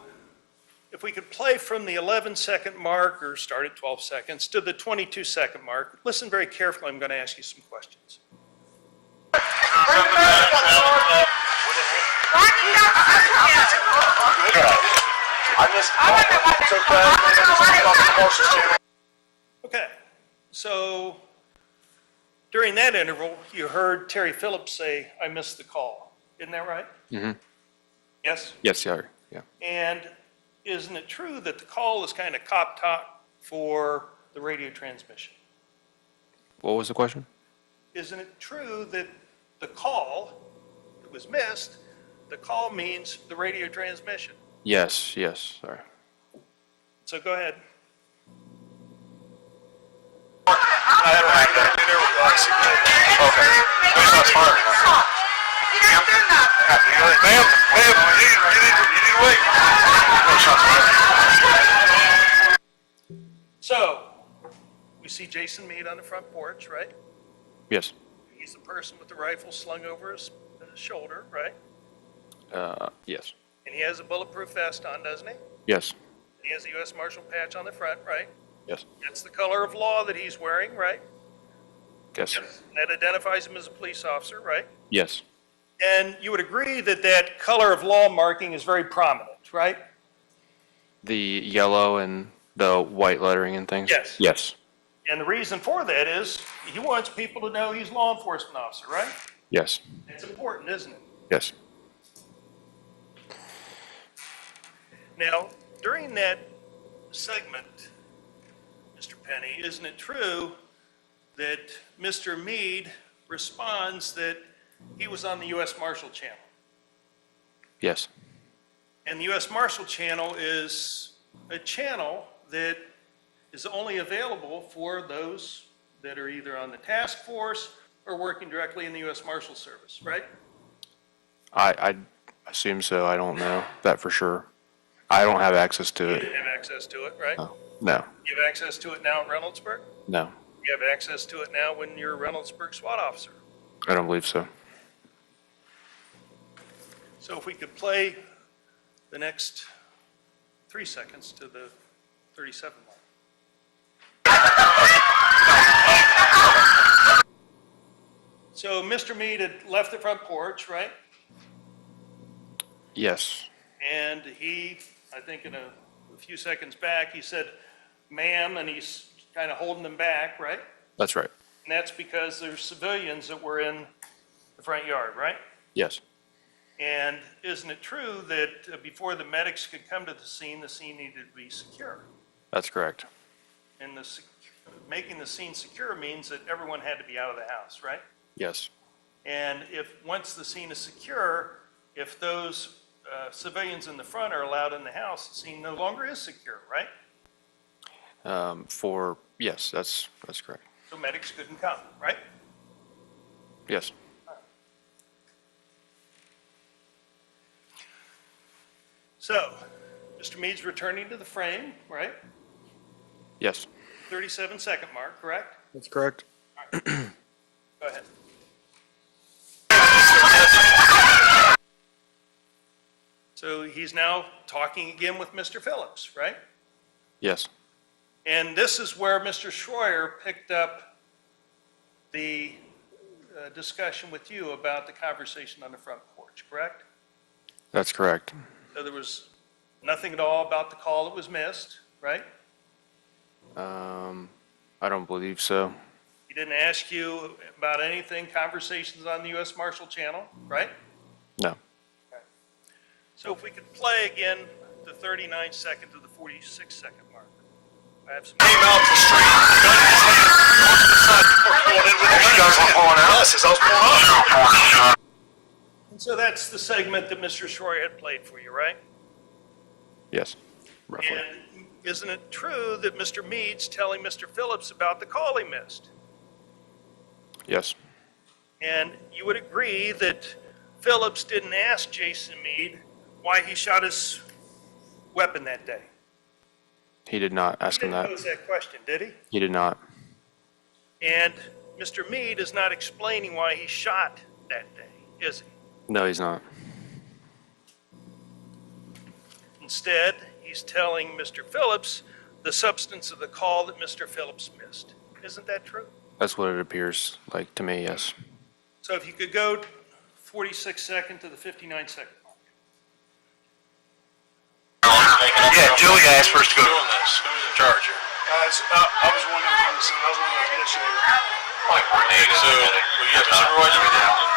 if we could play from the 11-second mark or start at 12 seconds to the 22-second mark, listen very carefully. I'm going to ask you some questions. Okay. So during that interval, you heard Terry Phillips say, "I missed the call." Isn't that right? Mm-hmm. Yes? Yes, yeah, yeah. And isn't it true that the call is kind of cop talk for the radio transmission? What was the question? Isn't it true that the call that was missed, the call means the radio transmission? Yes, yes, sorry. So go ahead. Ma'am, you need to wait. So we see Jason Meade on the front porch, right? Yes. He's the person with the rifle slung over his shoulder, right? Yes. And he has a bulletproof vest on, doesn't he? Yes. He has a U.S. Marshal patch on the front, right? Yes. That's the color of law that he's wearing, right? Yes. And that identifies him as a police officer, right? Yes. And you would agree that that color of law marking is very prominent, right? The yellow and the white lettering and things? Yes. Yes. And the reason for that is he wants people to know he's a law enforcement officer, right? Yes. It's important, isn't it? Yes. Now, during that segment, Mr. Penny, isn't it true that Mr. Meade responds that he was on the U.S. Marshal Channel? Yes. And the U.S. Marshal Channel is a channel that is only available for those that are either on the task force or working directly in the U.S. Marshal Service, right? I assume so. I don't know that for sure. I don't have access to You it. have access to it, right? Oh, no. You have access to it now in Reynoldsburg? No. You have access to it now when you're a Reynoldsburg SWAT officer. I don't believe so. So if we could play the next 3 seconds to the 37 mark. So Mr. Meade had left the front porch, right? Yes. And he, I think in a few seconds back, he said, "Ma'am," and he's kind of holding them back, right? That's right. And that's because there's civilians that were in the front yard, right? Yes. And isn't it true that before the medics could come to the scene needed to be secure? That's correct. And making the scene secure means that everyone had to be out of the house, right? Yes. And once the scene is secure, if those civilians in the front are allowed in the house, the scene no longer is secure, right? Yes, that's correct. So medics couldn't come, right? Yes. So, Mr. Meade's returning to the frame, right? Yes. 37-second mark, correct? That's correct. Go ahead. So he's now talking again with Mr. Phillips, right? Yes. And this is where Mr. Schroyer picked up the discussion with you about the conversation on the front porch, correct? That's correct. So there was nothing at all about the call that was missed, right? I don't believe so. He didn't ask you about anything, conversations on the U.S. Marshal Channel, right? No. So if we could play again the 39-second to the 46-second mark. I have some. Came out the street, gun in his hand, going to the side before pulling in with the gun. You guys were pulling out? Yes, as I was pulling out. And so that's the segment that Mr. Schroyer had played for you, right? Yes. Roughly. And isn't it true that Mr. Meade's telling Mr. Phillips about the call he missed? Yes. And you would agree that Phillips didn't ask Jason Meade why he shot his weapon that day? He did not ask He him didn't that. pose that question, did he? He did not. And Mr. Meade is not explaining why he shot that day, is he? No, he's not. Instead, he's telling Mr. Phillips the substance of the call that Mr. Phillips missed. Isn't that true? That's what it appears like to me, yes. So if you could go 46-second to the 59-second mark. Yeah, Julie asked for us to go. Doing this. Who's in charge here? I was one of the initiators. So, will you have a supervisor?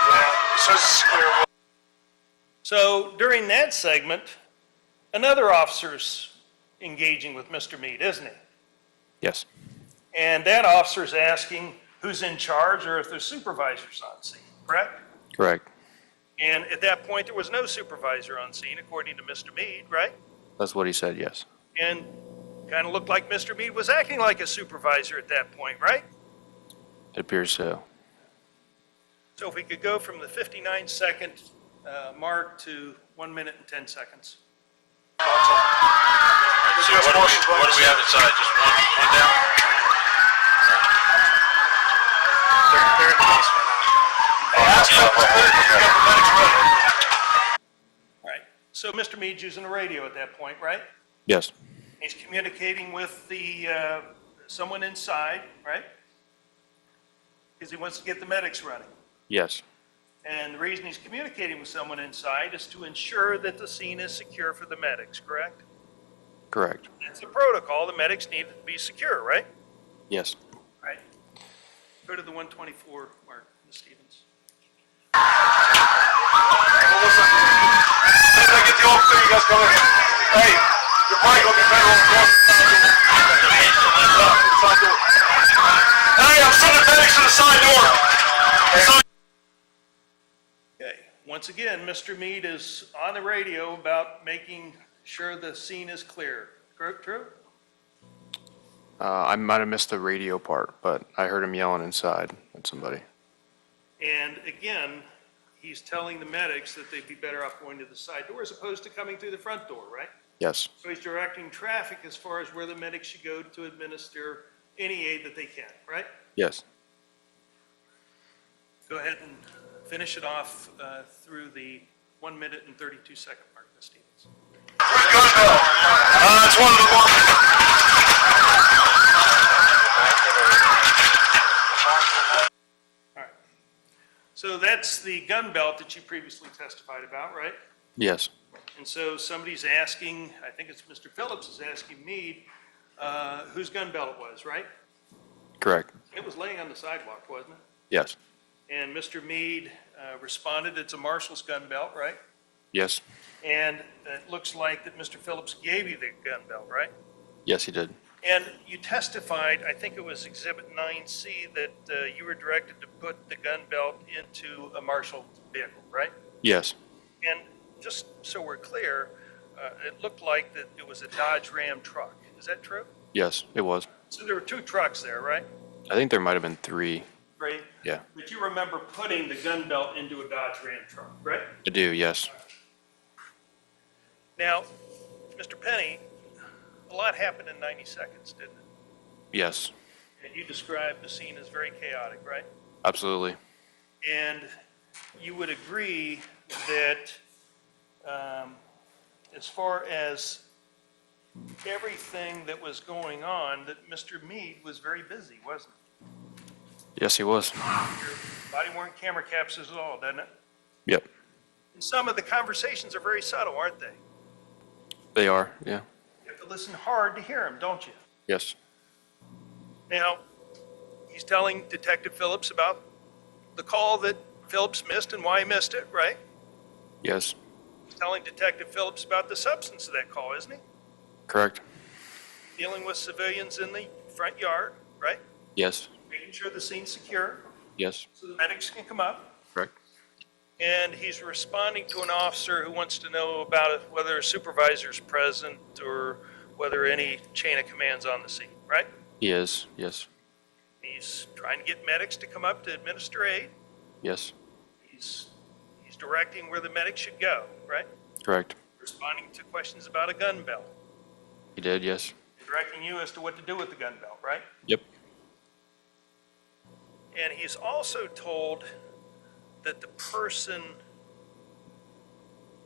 Yeah, it says it's clear. So during that segment, another officer's engaging with Mr. Meade, isn't he? Yes. And that officer's asking who's in charge or if there's supervisors on scene, correct? Correct. And at that point, there was no supervisor on scene, according to Mr. Meade, right? That's what he said, yes. And kind of looked like Mr. Meade was acting like a supervisor at that point, right? It appears so. So if we could go from the 59-second mark to 1 minute and 10 seconds. So what do we have inside? Just one down? They're in the basement All right. So Mr. Meade's using a radio at that point, right? Yes. He's communicating with the someone inside, right? Because he wants to get the medics running. Yes. And the reason he's communicating with someone inside is to ensure that the scene is secure for the medics, correct? Correct. That's the protocol. The medics need to be secure, right? Yes. Right. Go to the 124 mark, Ms. Stevens. As soon as I get the officer, you guys come in. Hey, you're probably going to be better on the side door. Hey, I'm sending medics to the side door. Okay. Once again, Mr. Meade is on the radio about making sure the scene is clear. True? I might have missed the radio part, but I heard him yelling inside at somebody. And again, he's telling the medics that they'd be better off going to the side door as opposed to coming through the front door, right? Yes. So he's directing traffic as far as where the medics should go to administer any aid that they can, right? Yes. Go ahead and finish it off through the 1 minute and 32-second mark, Ms. Stevens. Where's Gunbell? It's one of the ones. All right. So that's the gun belt that you previously testified about, right? Yes. And so somebody's asking, I think it's Mr. Phillips is asking Meade, whose gun belt it was, right? Correct. It was laying on the sidewalk, wasn't it? Yes. And Mr. Meade responded, it's a marshal's gun belt, right? Yes. And it looks like that Mr. Phillips gave you the gun belt, right? Yes, he did. And you testified, I think it was Exhibit 9C, that you were directed to put the gun belt into a marshal vehicle, right? Yes. And just so we're clear, it looked like that it was a Dodge Ram truck. Is that true? Yes, it was. So there were two trucks there, right? I think there might have been 3. Great. Yeah. But you remember putting the gun belt into a Dodge Ram truck, right? I do, yes. Now, Mr. Penny, a lot happened in 90 seconds, didn't it? Yes. And you described the scene as very chaotic, right? Absolutely. And you would agree that as far as everything that was going on, that Mr. Meade was very busy, wasn't he? Yes, he was. Your body-worn camera captures it all, doesn't it? Yep. And some of the conversations are very subtle, aren't they? They are, yeah. You have to listen hard to hear them, don't you? Yes. Now, he's telling Detective Phillips about the call that Phillips missed and why he missed it, right? Yes. He's telling Detective Phillips about the substance of that call, isn't he? Correct. Dealing with civilians in the front yard, right? Yes. Making sure the scene's secure Yes. so the medics can come up. Correct. And he's responding to an officer who wants to know about whether a supervisor's present or whether any chain of command's on the scene, right? He is, yes, He's trying to get medics to come up to administer aid. yes, He's directing where the medics should go, right? correct. Responding to questions about a gun belt. He did, yes. Directing you as to what to do with the gun belt, right? Yep. And he's also told that the person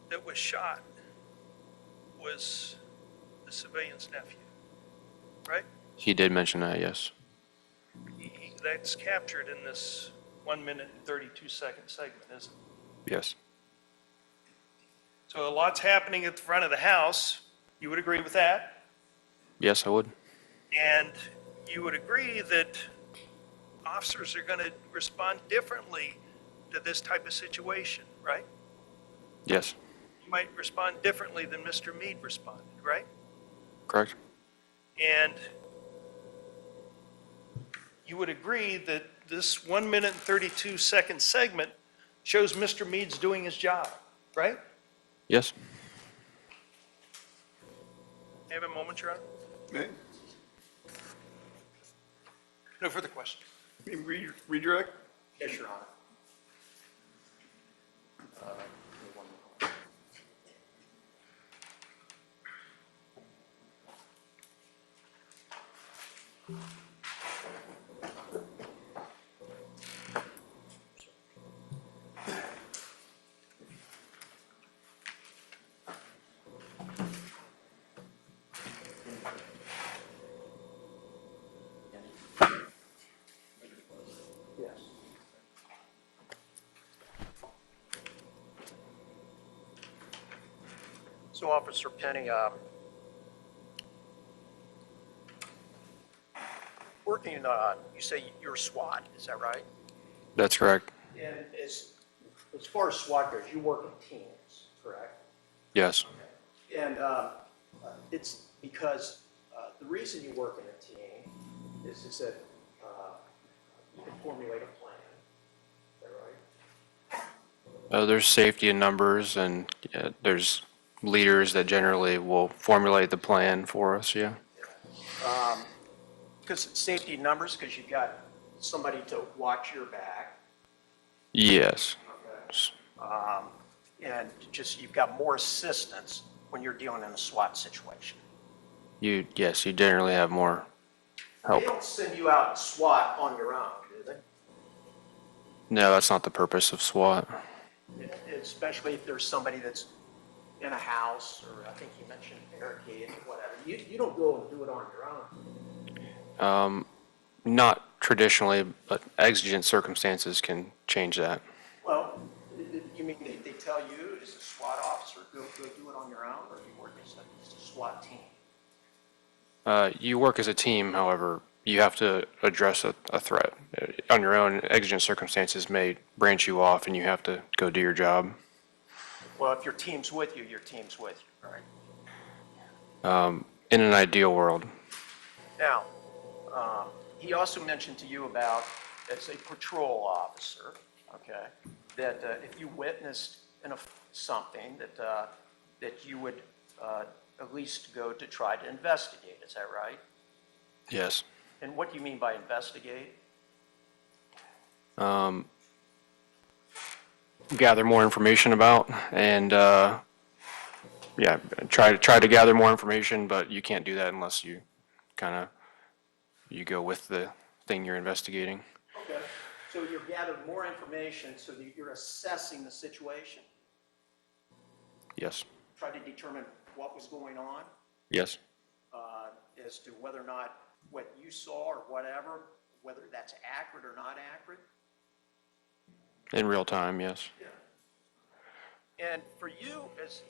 that was shot was the civilian's nephew, right? He did mention that, yes. That's captured in this 1 minute and 32-second segment, isn't it? Yes. So a lot's happening at the front of the house. You would agree with that? Yes, I would. And you would agree that officers are going to respond differently to this type of situation, right? Yes, You might respond differently than Mr. Meade responded, right? correct. And you would agree that this 1 minute and 32-second segment shows Mr. Meade's doing his job, right? Yes. Have a moment, Your Honor. Okay. No further questions. Redirect? Yes, Your Honor. So Officer Penny, working, you say you're SWAT, is that right? That's correct. And as far as SWAT goes, you work in teams, correct? Yes. And it's because the reason you work in a team is that you can formulate a plan. Is that right? There's safety in numbers, and there's leaders that generally will formulate the plan for us, yeah. Because safety in numbers, because you've got somebody to watch your back. Yes. And just you've got more assistance when you're dealing in a SWAT situation. Yes, you generally have more help. They don't send you out SWAT on your own, do they? No, that's not the purpose of SWAT. Especially if there's somebody that's in a house, or I think you mentioned barricade or whatever. You don't go and do it on your own. Not traditionally, but exigent circumstances can change that. Well, you mean they tell you as a SWAT officer, go do it on your own, or you work as a SWAT team? You work as a team, however, you have to address a threat. On your own, exigent circumstances may branch you off and you have to go do your job. Well, if your team's with you, your team's with you, right? In an ideal world. Now, he also mentioned to you about, as a patrol officer, okay, that if you witnessed something, that you would at least go to try to investigate. Is that right? Yes. And what do you mean by investigate? Gather more information about, and yeah, try to gather more information, but you can't do that unless you you go with the thing you're investigating. Okay, so you're gathering more information so that you're assessing the situation, Yes. try to determine what was going on, Yes. as to whether or not what you saw or whatever, whether that's accurate or not accurate. In real time, yes. And for you, as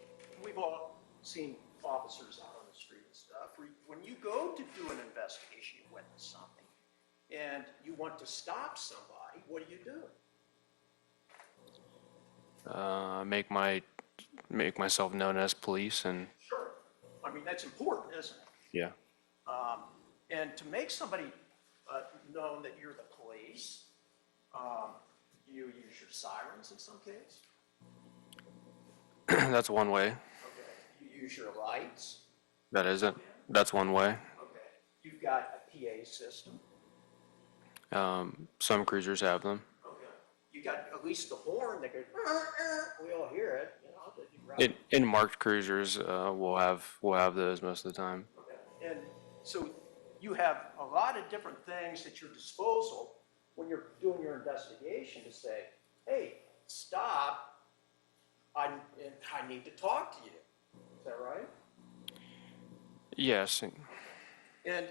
we've all seen officers out on the street and stuff, when you go to do an investigation, you witness something, and you want to stop somebody, what do you do? Make myself known as police, and Sure. I mean, that's important, isn't it? yeah. And to make somebody known that you're the police, you use your sirens in some case. That's one way. Okay. You use your lights. That is it. That's one way. Okay. You've got a PA system. Some cruisers have them. Okay. You got at least the horn that goes, we all hear it, you know. That you ride. In marked cruisers, we'll have those most of the time. Okay. And so you have a lot of different things at your disposal when you're doing your investigation to say, hey, stop, I need to talk to you. Is that right? Yes. And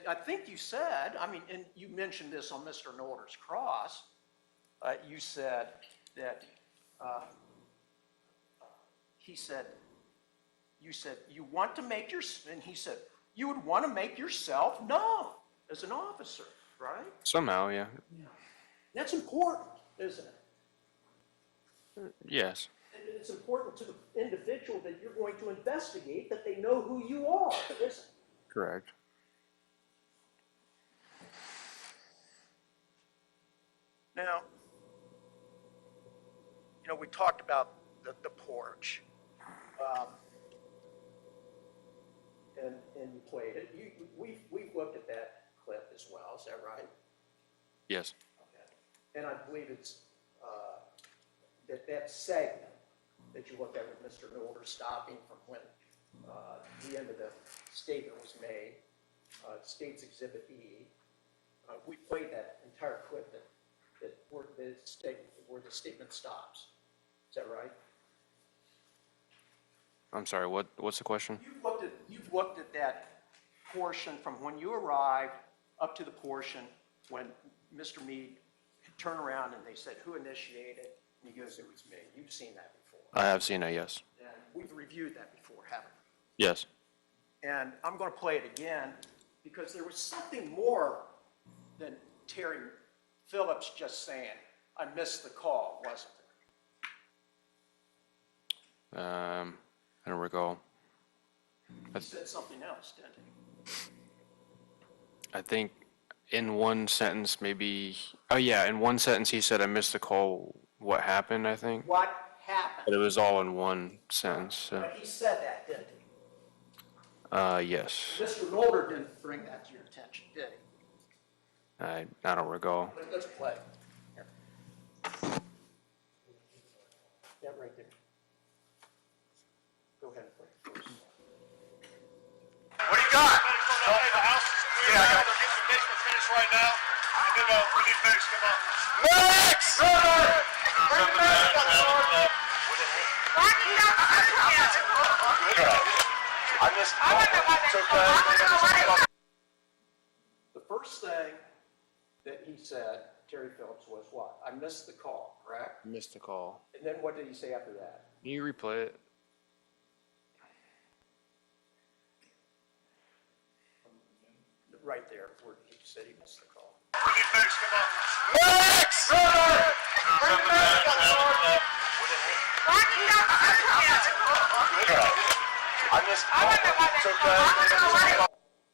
I think you said, I mean, and you mentioned this on Mr. Norder's cross, you said that, you said you want to make and he said, you would want to make yourself known as an officer, right? Somehow, yeah. That's important, isn't it? Yes. And it's important to the individual that you're going to investigate that they know who you are, isn't it? Correct. Now, you know, we talked about the porch. And you played it. We've looked at that clip as well, is that right? Yes. Okay. And I believe it's that segment that you looked at with Mr. Norder stopping from when the end of the statement was made, State's Exhibit E. We played that entire clip where the statement stops. Is that right? I'm sorry, what's the question? You've looked at that portion from when you arrived up to the portion when Mr. Meade turned around and they said, who initiated? And he goes, it was me. You've seen that before. I have seen it, yes. And we've reviewed that before, haven't we? Yes. And I'm going to play it again because there was something more than Terry Phillips just saying, I missed the call, wasn't there? I don't recall. He said something else, didn't he? I think in one sentence, maybe, oh yeah, in one sentence he said, I missed the call, what happened, I think? What happened? But it was all in one sentence, so. But he said that, didn't he? Yes. Mr. Norder didn't bring that to your attention, did he? I don't recall. Let's play. Here. Yeah, right there. Go ahead and play first. What do you got? The house is clear. Yeah, I got They're getting the basement finished right now. And then we need Max to come up. Max! Bring the Max up, Sergeant. I missed the call. It's okay. The first thing that he said, Terry Phillips, was what? I missed the call, correct? Missed the call. And then what did he say after that? Can you replay it? Right there, where he said he missed the call. We need Max to come up. Max! Bring the Max up, Sergeant. I missed the call. It's okay.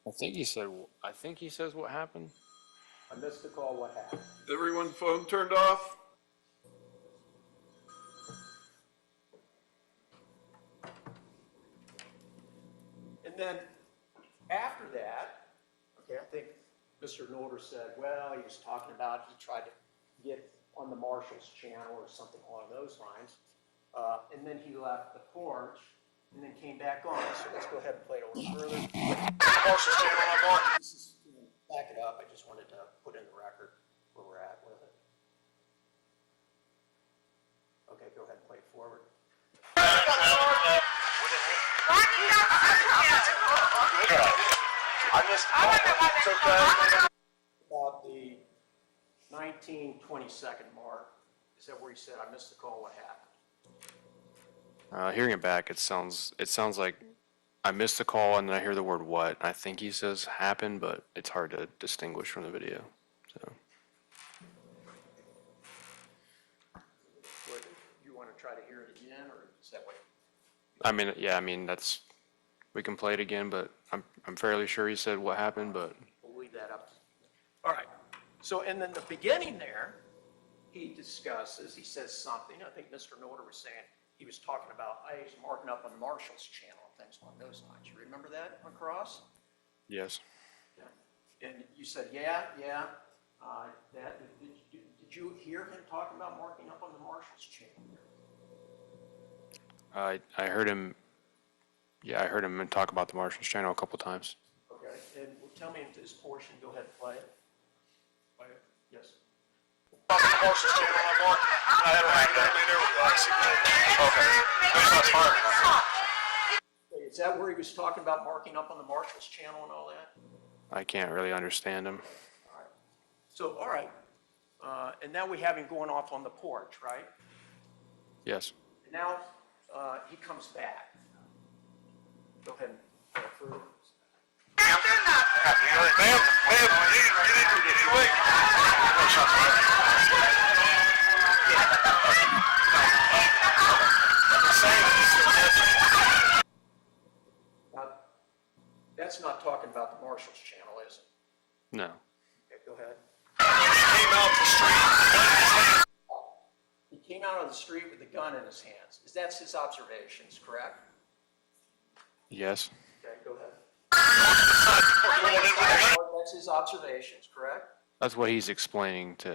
I think he says what happened. I missed the call, what happened? Everyone's phone turned off? And then after that, okay, I think Mr. Norder said, well, he was talking about he tried to get on the Marshall's channel or something along those lines. And then he left the porch and then came back on. So let's go ahead and play it a little further. Marshall's channel, I'm on. This is, back it up. I just wanted to put in the record where we're at with it. Okay, go ahead and play it forward. I missed the call. It's okay. About the 19-20 second mark, is that where he said, I missed the call, what happened? Hearing it back, it sounds like I missed the call and then I hear the word what. I think he says happened, but it's hard to distinguish from the video. So What, you want to try to hear it again, or is that what? I mean that's we can play it again, but I'm fairly sure he said what happened, but We'll leave that up. All right. So, and then the beginning there, he discusses, he says something, I think Mr. Norder was saying, he was talking about, I was marking up on Marshall's channel and things along those lines. You remember that across? Yes. And you said, yeah, did you hear him talking about marking up on the marshal's channel? I heard him, yeah, I heard him talk about the Marshal's channel a couple times. Okay, and tell me this portion, go ahead and play it. Play it. Yes. Horses channel on board. I had a right there with Casey Goodson Jr. Is that where he was talking about marking up on the marshal's channel and all that? I can't really understand him. All right. So, all right. And now we have him going off on the porch, right? Yes. And now he comes back. Go ahead and go further. Ma'am, you need to wait. That's not talking about the marshal's channel, is it? No. Okay, go ahead. Came out the street. He came out on the street with a gun in his hands. That's his observations, correct? Yes. Okay, go ahead. That's his observations, correct? That's what he's explaining to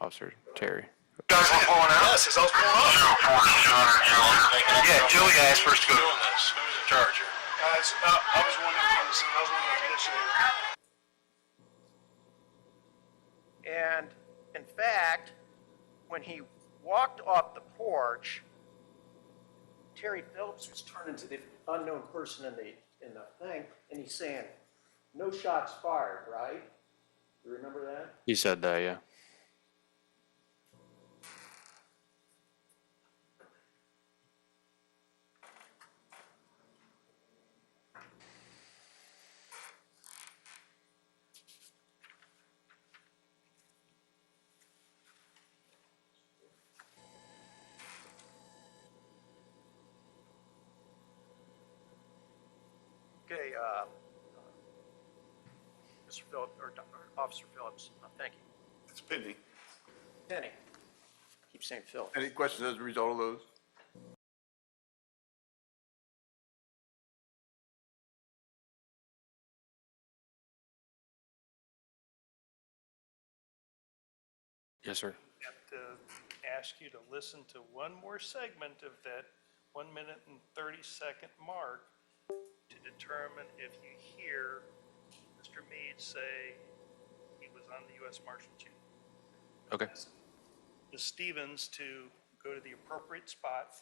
Officer Terry. You guys were pulling out? Yes, I was pulling out. Yeah, Joey asked for us to go. Who's in charge here? Guys, I was one that was I was one that initiated. And in fact, when he walked off the porch, Terry Phillips was turning to the unknown person in the thing, and he's saying, "No shots fired," right? You remember that? He said that, yeah. Okay, Mr. Phillips, or Officer Phillips, thank you. It's pending. Penny, keep saying Phil. Any questions as a result of those? Yes, sir. I have to ask you to listen to one more segment of that 1 minute and 30-second mark to determine if you hear Mr. Meade say he was on the U.S. Marshal channel. Okay. Ms. Stevens to go to the appropriate spot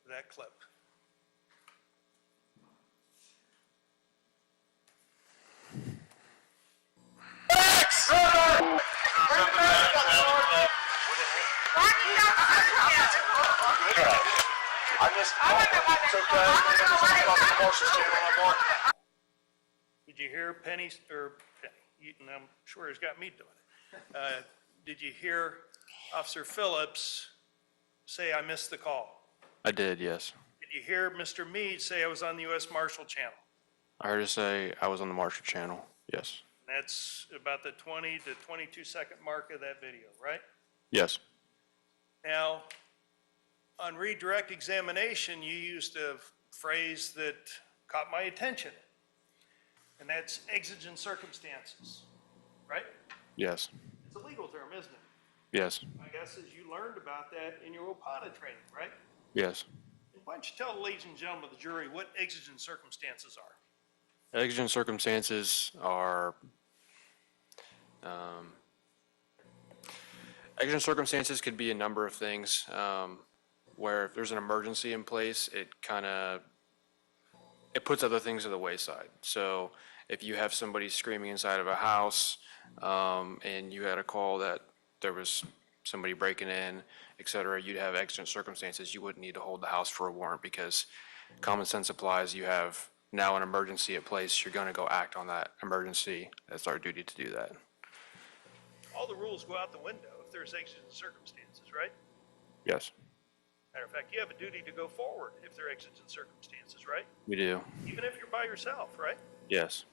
for that clip. I missed the call. It's okay. Something about the horses channel on board. Did you hear Penny, and I'm sure he's got me doing it. Did you hear Officer Phillips say, "I missed the call"? I did, yes. Did you hear Mr. Meade say, "I was on the U.S. Marshal channel"? I heard her say I was on the Marshal channel, yes. That's about the 20 to 22-second mark of that video, right? Yes. Now, on redirect examination, you used a phrase that caught my attention, and that's exigent circumstances, right? Yes. It's a legal term, isn't it? Yes. I guess as you learned about that in your OPADA training, right? Yes. Why don't you tell the ladies and gentlemen of the jury what exigent circumstances are? Exigent circumstances are, exigent circumstances could be a number of things. Where if there's an emergency in place, it puts other things to the wayside. So if you have somebody screaming inside of a house, and you had a call that there was somebody breaking in, et cetera, you'd have exigent circumstances. You wouldn't need to hold the house for a warrant because common sense applies. You have now an emergency at place. You're going to go act on that emergency. That's our duty to do that. All the rules go out the window if there's exigent circumstances, right? Yes, Matter of fact, you have a duty to go forward if there are exigent circumstances, right? we do. Even if you're by yourself, right? Yes,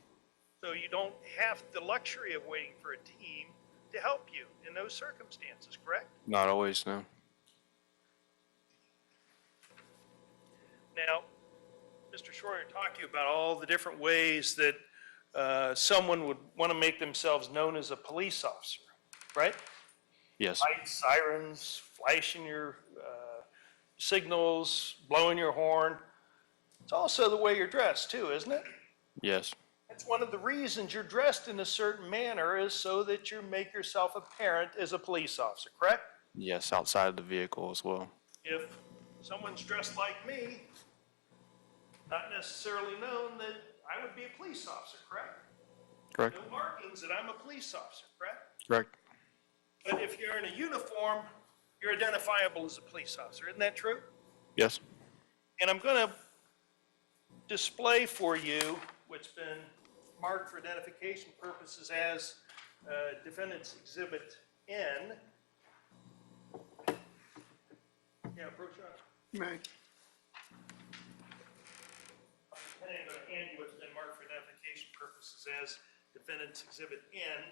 So you don't have the luxury of waiting for a team to help you in those circumstances, correct? not always, no. Now, Mr. Schroyer talked to you about all the different ways that someone would want to make themselves known as a police officer, right? Yes. Lights, sirens, flashing your signals, blowing your horn. It's also the way you're dressed too, isn't it? Yes. That's one of the reasons you're dressed in a certain manner is so that you make yourself apparent as a police officer, correct? Yes, outside the vehicle as well. If someone's dressed like me, not necessarily known that I would be a police officer, correct? Correct. No markings that I'm a police officer, correct? Correct. But if you're in a uniform, you're identifiable as a police officer. Isn't that true? Yes. And I'm going to display for you what's been marked for identification purposes as Defendant's Exhibit N. Yeah, approach on. You may. And I'm going to hand you what's been marked for identification purposes as Defendant's Exhibit N.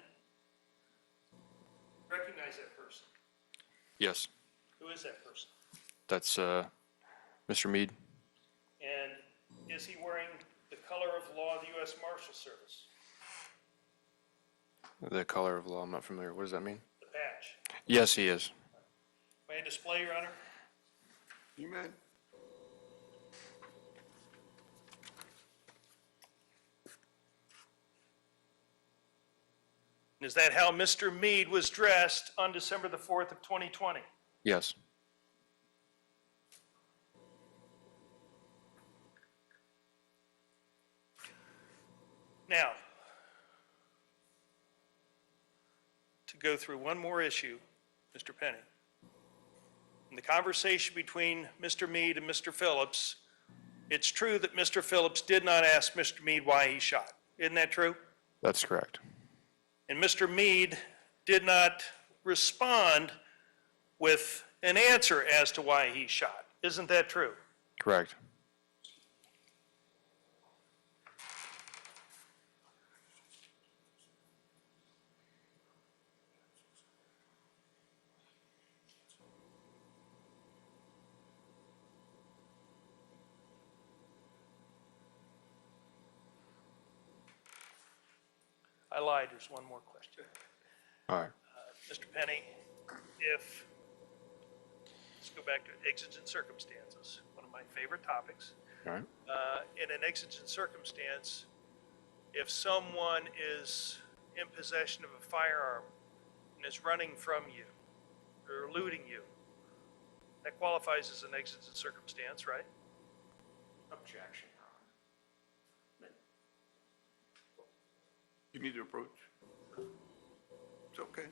Recognize that person. Yes. Who is that person? That's Mr. Meade. And is he wearing the color of law of the U.S. Marshal Service? The color of law, I'm not familiar. What does that mean? The badge. Yes, he is. May I display, Your Honor? You may. Is that how Mr. Meade was dressed on December the 4th of 2020? Yes. Now, to go through one more issue, Mr. Penny. In the conversation between Mr. Meade and Mr. Phillips, it's true that Mr. Phillips did not ask Mr. Meade why he shot. Isn't that true? That's correct. And Mr. Meade did not respond with an answer as to why he shot. Isn't that true? Correct. I lied, there's one more question. All right. Mr. Penny, let's go back to exigent circumstances, one of my favorite topics. All right. In an exigent circumstance, if someone is in possession of a firearm and is running from you or eluding you, that qualifies as an exigent circumstance, right? Objection, Your Honor. You need to approach. It's okay.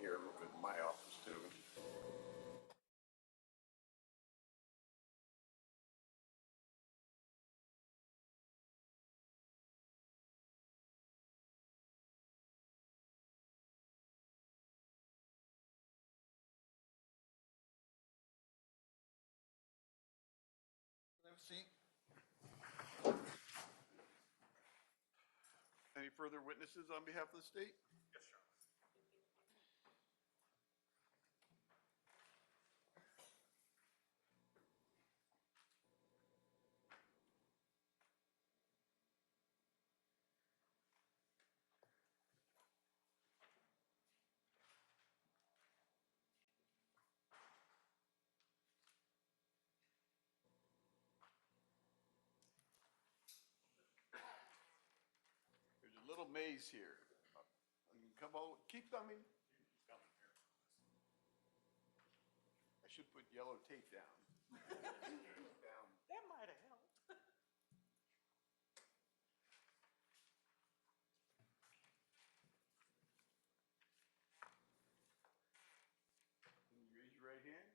here a little bit in my office too. Have a seat. Any further witnesses on behalf of the state? Yes, sir. There's a little maze here. You can come out, keep coming. I should put yellow tape down. That might have helped. Can you raise your right hand?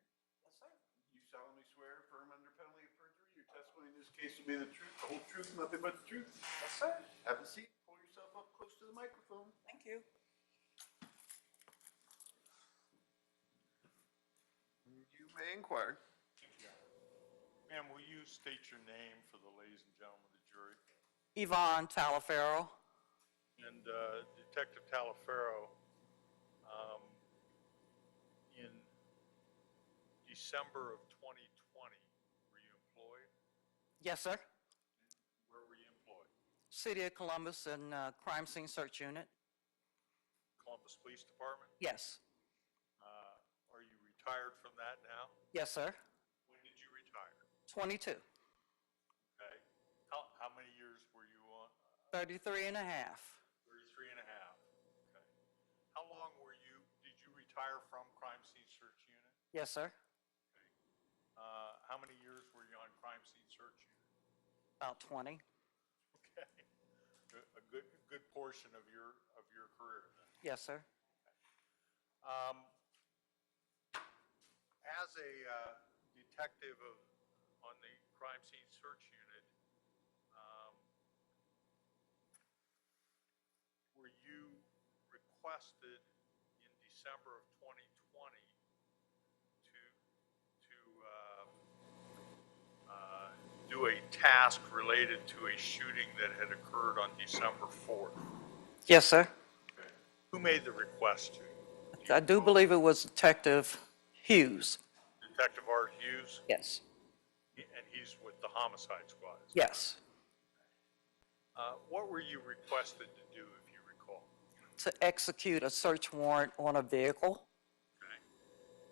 Yes, sir. You solemnly swear, affirm under penalty of perjury, your testimony in this case will be the truth, the whole truth, nothing but the truth. Yes, sir. Have a seat. Pull yourself up close to the microphone. Thank you. You may inquire. Ma'am, will you state your name for the ladies and gentlemen of the jury? Yvonne Talifero. And Detective Talifero, in December of 2020, were you employed? Yes, sir. Where were you employed? City of Columbus and Crime Scene Search Unit. Columbus Police Department? Yes. Are you retired from that now? Yes, sir. When did you retire? 22. Okay. How many years were you on? 33 and a half. 33 and a half. Okay. How long did you retire from Crime Scene Search Unit? Yes, sir. Okay. How many years were you on Crime Scene Search Unit? About 20. Okay. A good portion of your career then. Yes, sir. As a detective on the Crime Scene Search Unit, were you requested in December of 2020 to do a task related to a shooting that had occurred on December 4th? Yes, sir. Okay. Who made the request to you? I do believe it was Detective Hughes. Detective Art Hughes? Yes. And he's with the homicide squad? Yes. What were you requested to do, if you recall? To execute a search warrant on a vehicle Okay.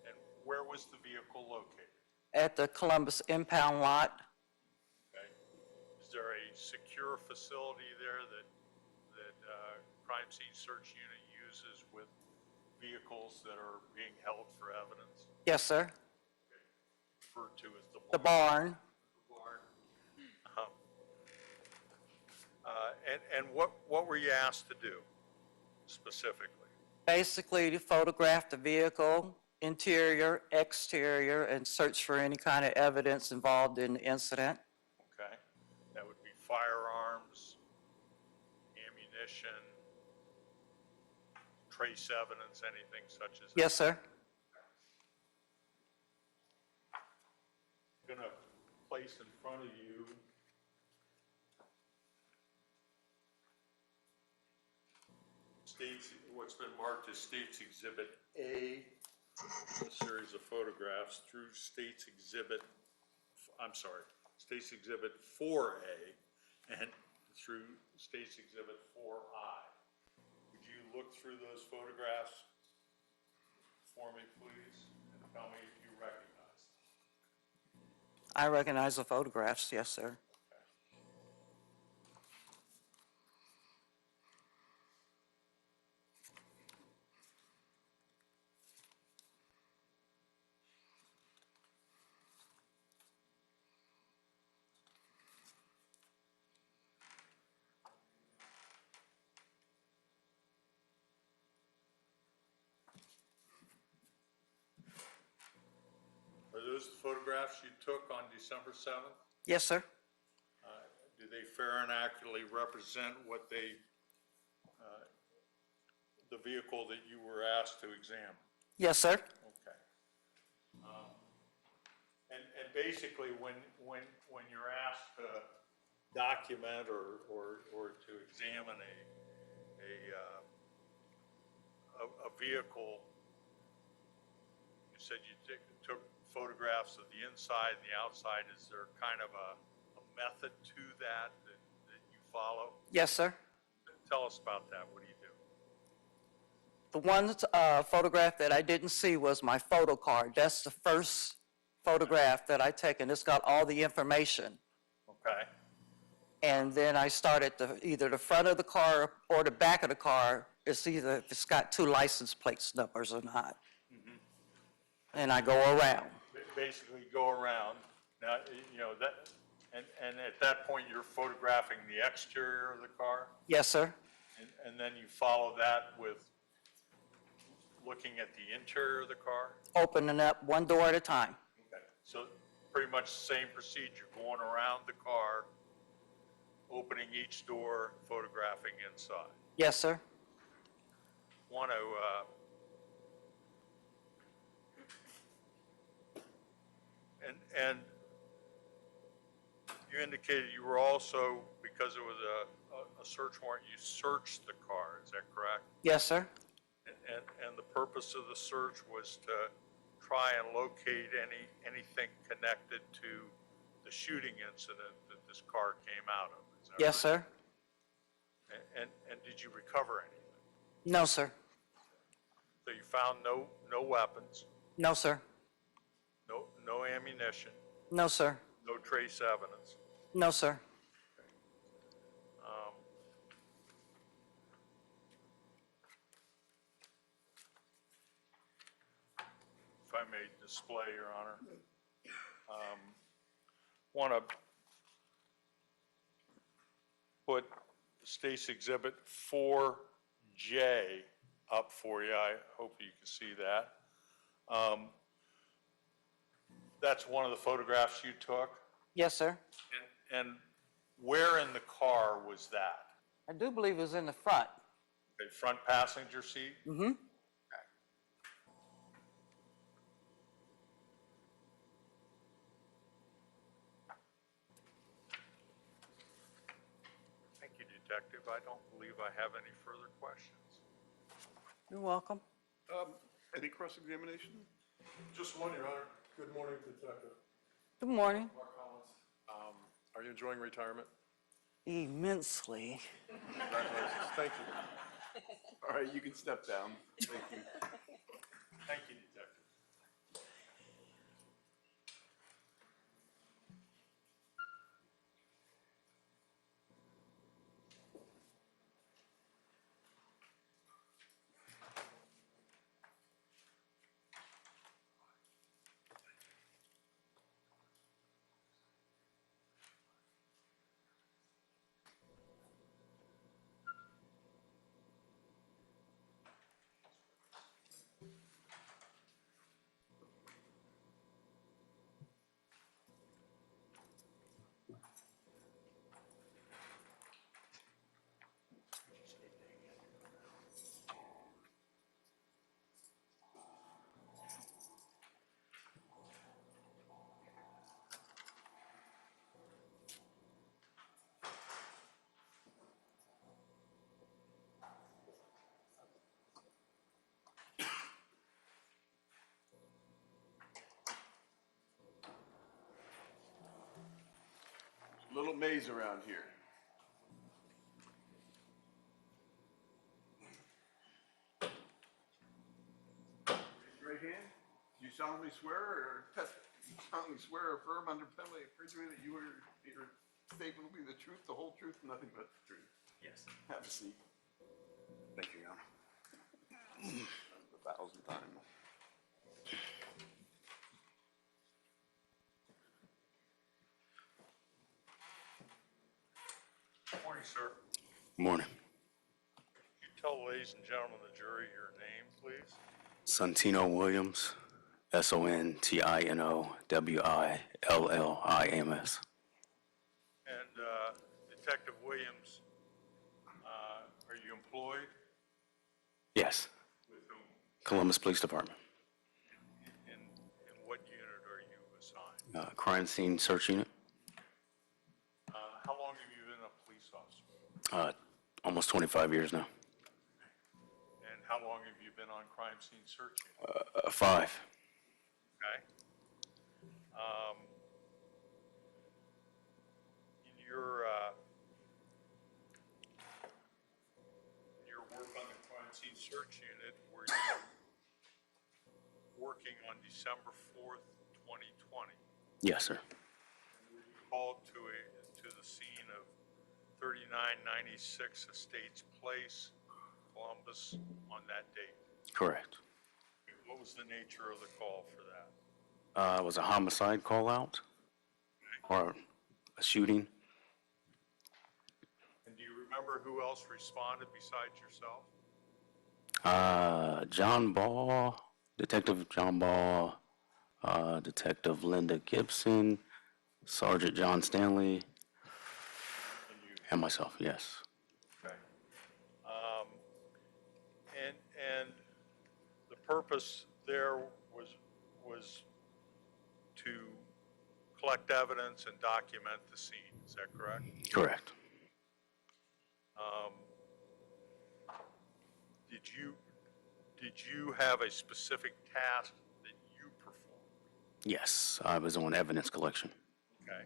And where was the vehicle located? at the Columbus impound lot. Okay. Is there a secure facility there that Crime Scene Search Unit uses with vehicles that are being held for evidence? Yes, sir. Referred to as the The barn. barn. The barn. And what were you asked to do specifically? Basically, to photograph the vehicle, interior, exterior, and search for any kind of evidence involved in the incident. Okay. That would be firearms, ammunition, trace evidence, anything such as that. Yes, sir. I'm going to place in front of you what's been marked as State's Exhibit A, a series of photographs through State's Exhibit 4A, and through State's Exhibit 4I. Would you look through those photographs for me, please, and tell me if you recognize them? I recognize the photographs. Yes, sir. those the photographs you took on December 7th? Yes, sir. Do they fair and accurately represent what they, the vehicle that you were asked to examine? Yes, sir. Okay. And basically, when you're asked to document or to examine a vehicle, you said you took photographs of the inside and the outside. Is there kind of a method to that you follow? Yes, sir. Tell us about that. What do you do? The one photograph that I didn't see was my photo card. That's the first photograph that I taken. It's got all the information. Okay. And then I start at either the front of the car or the back of the car. It's either if it's got 2 license plate numbers or not. And I go around. Basically go around. Now, you know, that, and at that point, you're photographing the exterior of the car? Yes, sir. And then you follow that with looking at the interior of the car? Opening up one door at a time. Okay. So pretty much the same procedure, going around the car, opening each door, photographing inside. Yes, sir. Want to, and you indicated you were also, because it was a search warrant, you searched the car, is that correct? Yes, sir. And the purpose of the search was to try and locate anything connected to the shooting incident that this car came out of, is that Yes, sir. right? And did you recover anything? No, sir. So you found no weapons, No, sir. no ammunition, No, sir. no trace evidence. No, sir. If I may display, Your Honor, want to put State's Exhibit 4J up for you. I hope you can see that. That's one of the photographs you took. Yes, sir. And where in the car was that? I do believe it was in the front. The front passenger seat? Mm-hmm. Thank you, Detective. I don't believe I have any further questions. You're welcome. Any cross-examination? Just one, Your Honor. Good morning, Detective. Good morning. Mark Collins. Are you enjoying retirement? Immensely. Congratulations. Thank you. All right, you can step down. Thank you. Thank you, Detective. Little maze around here. Raise your right hand. Do you solemnly swear or affirm under penalty of perjury that your statement will be the truth, the whole truth, and nothing but the truth? Yes. Have a seat. Thank you, Your Honor. 1,000 times. Morning, sir. Morning. Could you tell ladies and gentlemen of the jury your name, please? Santino Williams, SONTINOWILLIAMS. And Detective Williams, are you employed? Yes, With whom? Columbus Police Department. In what unit are you assigned? Crime scene search unit. How long have you been a police officer? Almost 25 years now. And how long have you been on crime scene search unit? 5. Okay. In your work on the crime scene search unit, were you working on December 4th, 2020? Yes, sir. Were you called to the scene of 3996 Estates Place, Columbus, on that date? Correct. What was the nature of the call for that? It was a homicide call out or a shooting. And do you remember who else responded besides yourself? John Ball, Detective John Ball, Detective Linda Gibson, Sergeant John Stanley, and myself, yes. Okay. And the purpose there was to collect evidence and document the scene, is that correct? Correct. Did you have a specific task that you performed? Yes, I was on evidence collection. Okay.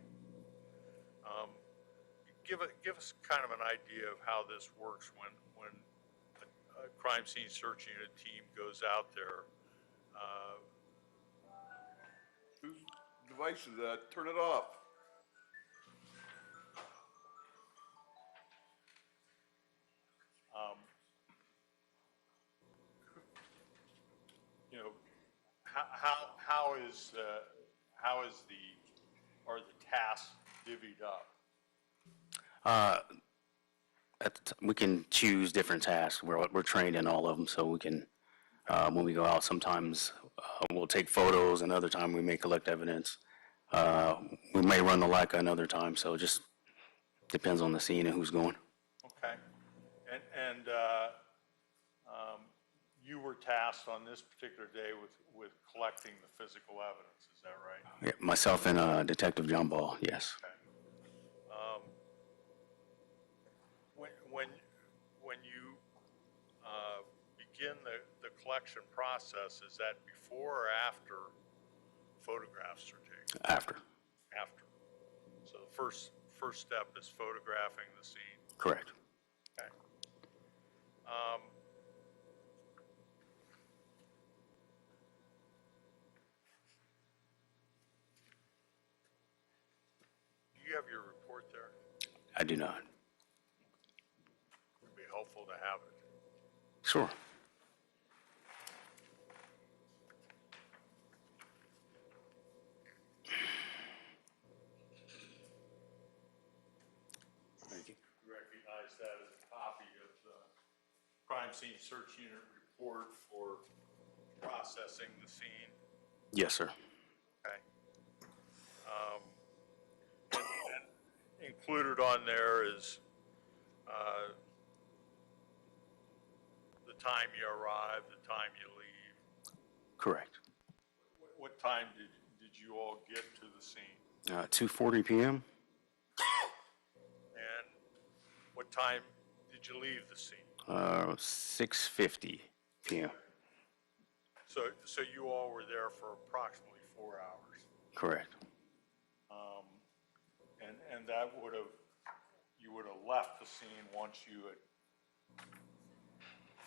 Give us kind of an idea of how this works when a crime scene search unit team goes out there. Whose device is that? Turn it off. You know, are the tasks divvied up? We can choose different tasks. We're trained in all of them, so we can, when we go out, sometimes we'll take photos, and other time we may collect evidence. We may run the LICA another time, so it just depends on the scene and who's going. Okay. And you were tasked on this particular day with collecting the physical evidence, is that right? Yeah, myself and Detective John Ball, yes. Okay. When you begin the collection process, is that before or after photographs are taken? After. After. So the first step is photographing the scene. Correct. Okay. Do you have your report there? I do not. It would be helpful to have it. Sure. Thank you. Recognize that as a copy of the crime scene search unit report for processing the scene. Yes, sir. Okay. And included on there is the time you arrive, the time you leave. Correct. What time did you all get to the scene? 2:40 p.m. And what time did you leave the scene? 6:50 p.m. So you all were there for approximately 4 hours. Correct. And that you would have left the scene once you had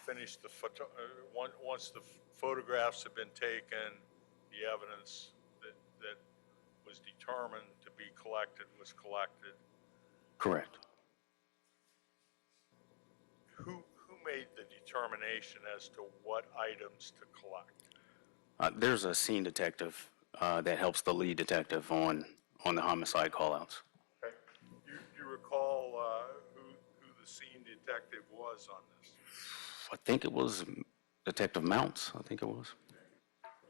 finished once the photographs had been taken, the evidence that was determined to be collected was collected. Correct. Who made the determination as to what items to collect? There's a scene detective that helps the lead detective on the homicide callouts. Okay. You recall who the scene detective was on this? I think it was Detective Mounts. I think it was.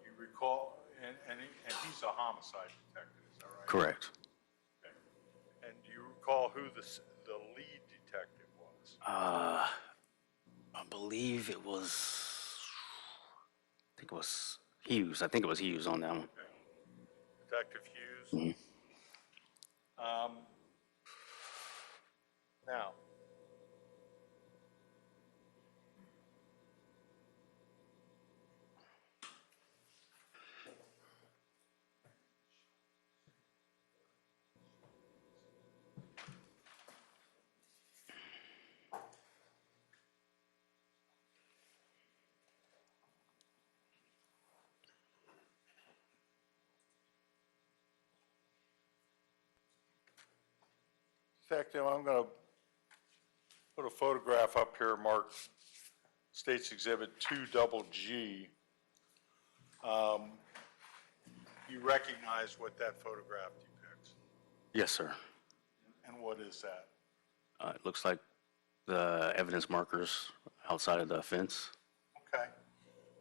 You recall is a homicide detective, is that right? Correct. Okay. And do you recall who the lead detective was? I believe it was, I think it was Hughes. I think it was Hughes on that one. Okay. Detective Hughes? Mhm. Now, detective, I'm going to put a photograph up here marked State's Exhibit 2GG. You recognize what that photograph depicts? Yes, sir. And what is that? It looks like the evidence markers outside of the fence. Okay.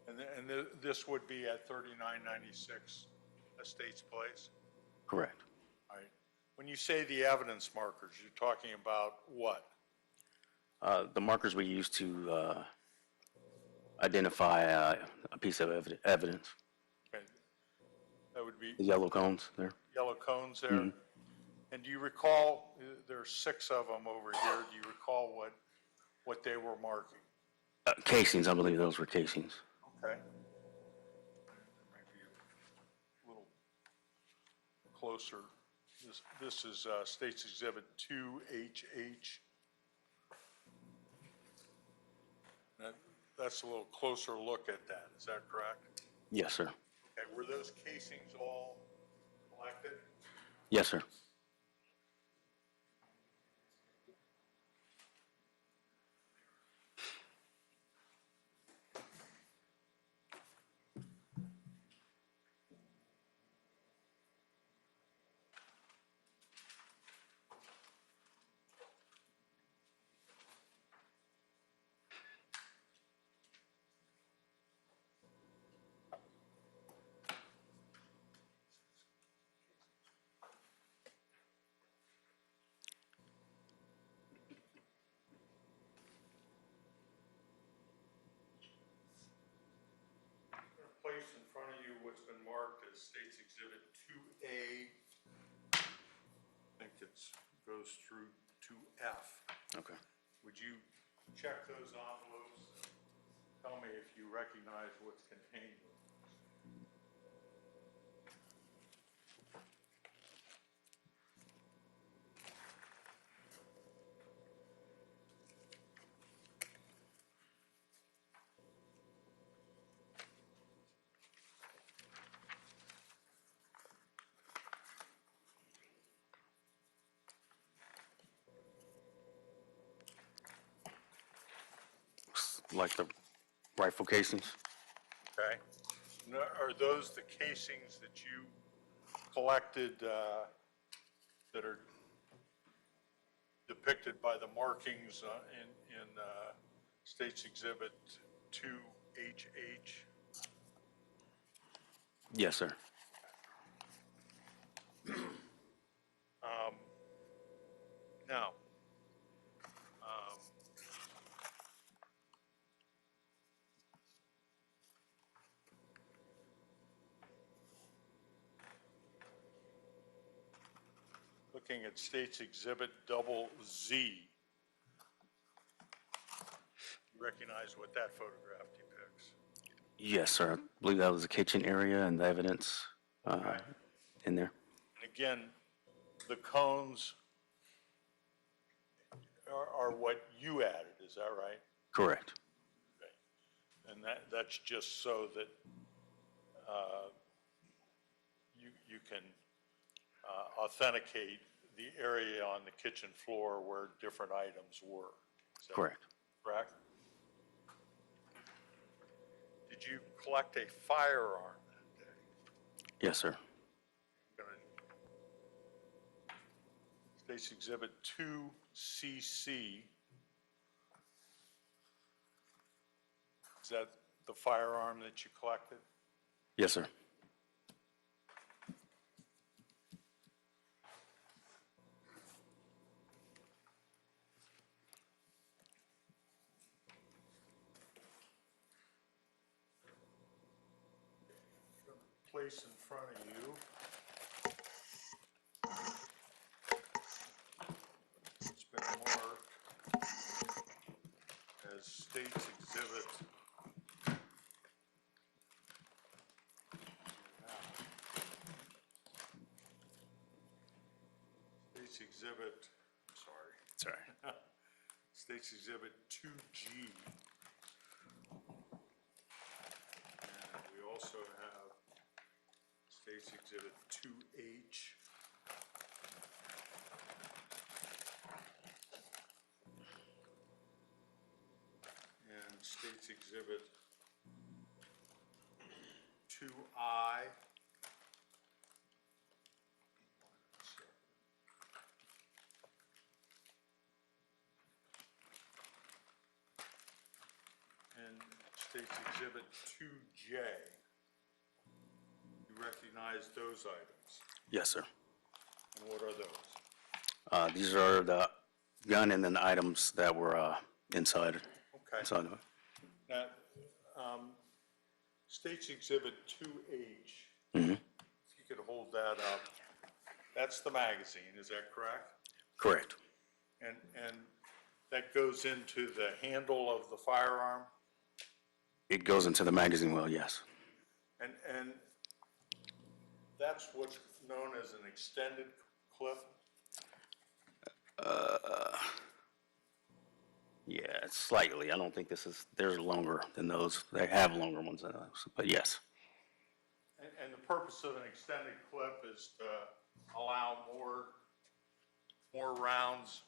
And this would be at 3996 Estates Place? Correct. All right. When you say the evidence markers, you're talking about what? The markers we use to identify a piece of evidence. Okay. That would be The yellow cones there. yellow cones there? And do you recall, there's 6 of them over here, do you recall what they were marking? Casings, I believe those were casings. Okay. Maybe a little closer. This is State's Exhibit 2HH. That's a little closer look at that, is that correct? Yes, sir. Okay, were those casings all collected? Yes, sir. Place in front of you what's been marked as State's Exhibit 2A. I think it goes through 2F. Okay. Would you check those envelopes? Tell me if you recognize what's contained. Like the rifle casings? Okay. Now, are those the casings that you collected that are depicted by the markings in State's Exhibit 2HH? Yes, sir. Now, looking at State's Exhibit ZZ, you recognize what that photograph depicts? Yes, sir. I believe that was the kitchen area and the evidence in there. And again, the cones are what you added, is that right? Correct. Okay. And that's just so that you can authenticate the area on the kitchen floor where different items were. Is that Correct. correct? Did you collect a firearm that day? Yes, sir. State's Exhibit 2CC. Is that the firearm that you collected? Yes, sir. placed in front of you it's been marked as State's Exhibit. State's Exhibit, sorry. Sorry. State's Exhibit 2G. And we also have State's Exhibit 2H. And State's Exhibit 2I. And State's Exhibit 2J. You recognize those items? Yes, sir. And what are those? These are the gun and then the items that were inside. Okay. Inside of it. Now, State's Exhibit 2H, Mm-hmm. if you could hold that up, that's the magazine, is that correct? Correct. And that goes into the handle of the firearm? It goes into the magazine well, yes. And that's what's known as an extended clip? Yeah, slightly. I don't think there's longer than those. They have longer ones than those, but yes. And the purpose of an extended clip is to allow more rounds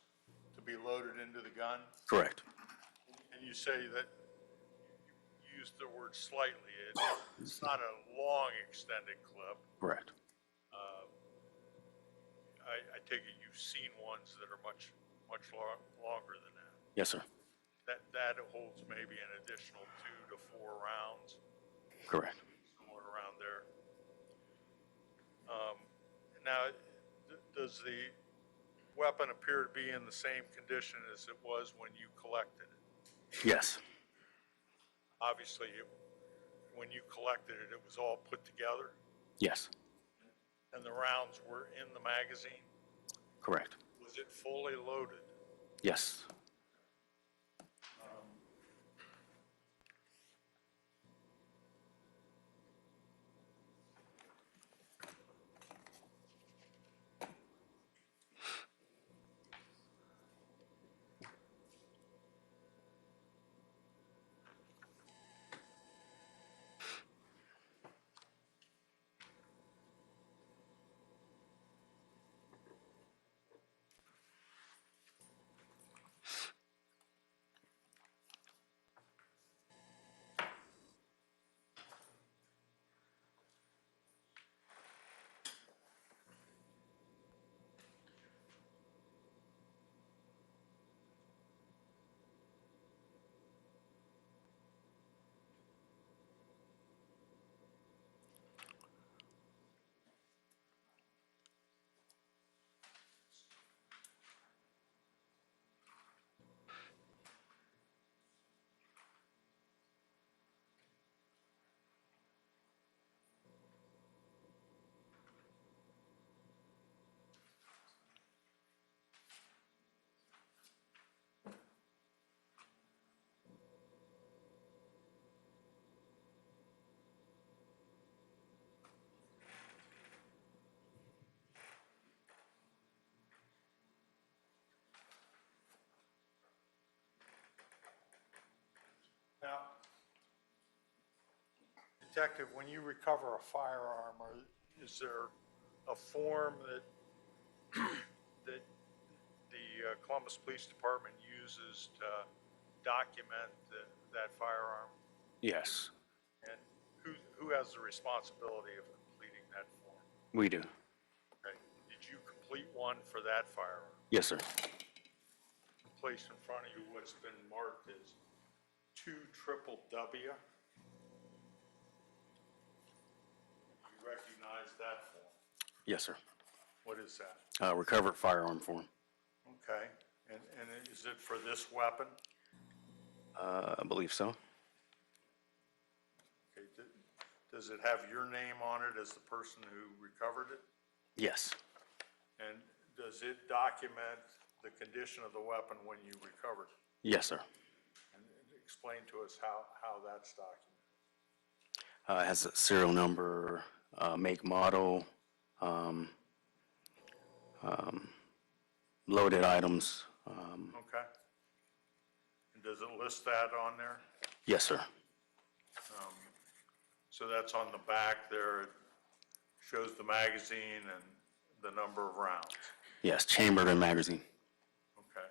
to be loaded into the gun? Correct. And you say that you used the word slightly. It's not a long extended clip. Correct. I take it you've seen ones that are much longer than that. Yes, sir. That holds maybe an additional 2 to 4 rounds, Correct. somewhere around there. Now, does the weapon appear to be in the same condition as it was when you collected it? Yes. Obviously, when you collected it, it was all put together, Yes. and the rounds were in the magazine? Correct. Was it fully loaded? Yes. Now, Detective, when you recover a firearm, is there a form that that the Columbus Police Department uses to document that firearm? Yes. And who has the responsibility of completing that form? We do. Okay. Did you complete one for that firearm? Yes, sir. Place in front of you what's been marked as 2WWW. You recognize that form? Yes, sir. What is that? Recovered firearm form. Okay, and is it for this weapon? I believe so. Okay, does it have your name on it as the person who recovered it? Yes. And does it document the condition of the weapon when you recovered it? Yes, sir. And explain to us how that's documented. It has a serial number, make, model, loaded items. Okay. And does it list that on there? Yes, sir. So that's on the back there. It shows the magazine and the number of rounds. Yes, chambered and magazine. Okay.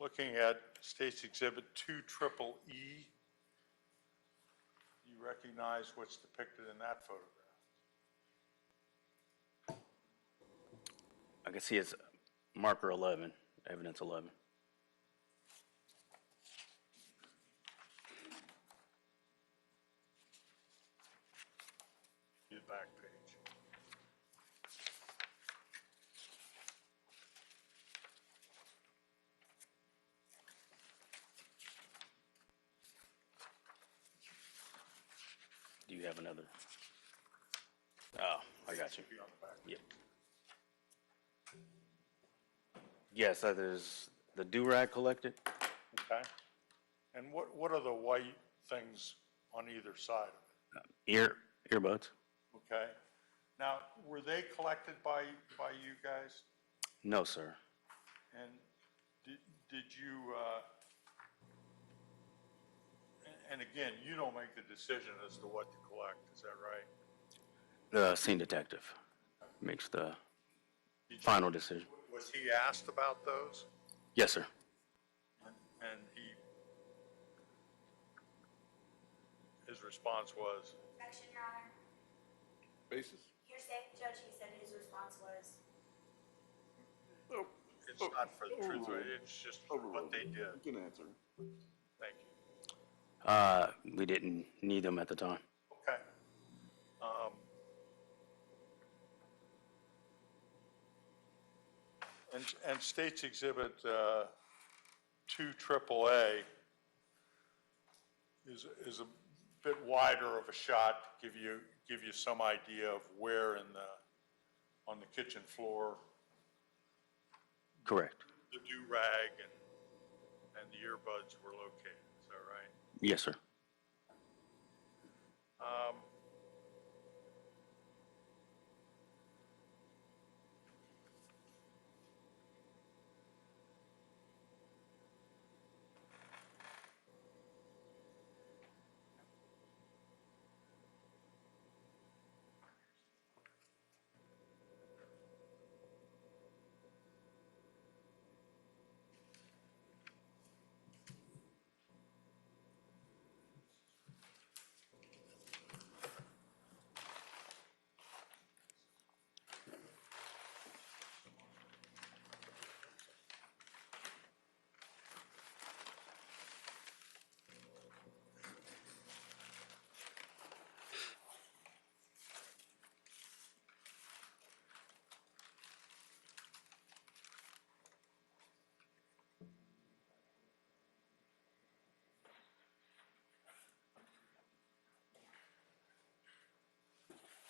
Looking at State's Exhibit 2EEE, you recognize what's depicted in that photograph? I can see it's marker 11, evidence 11. The back page. Do you have another? Oh, I got you. Be on the back. Yep. Yes, that is the do-rag collected. Okay. And what are the white things on either side of Earbuds. it? Okay. Now, were they collected by you guys? No, sir. And did you, and again, you don't make the decision as to what to collect, is that right? The scene detective makes the final decision. Was he asked about those? Yes, sir. And his response was? Objection, Your Honor. Basis? Hearsay, Judge, he said his response was. It's not for the truth, it's just what they did. You can answer. Thank you. We didn't need them at the time. Okay. And State's Exhibit 2AAA is a bit wider of a shot to give you some idea of where on the kitchen floor Correct. the do-rag and the earbuds were located. Is that right? Yes, sir.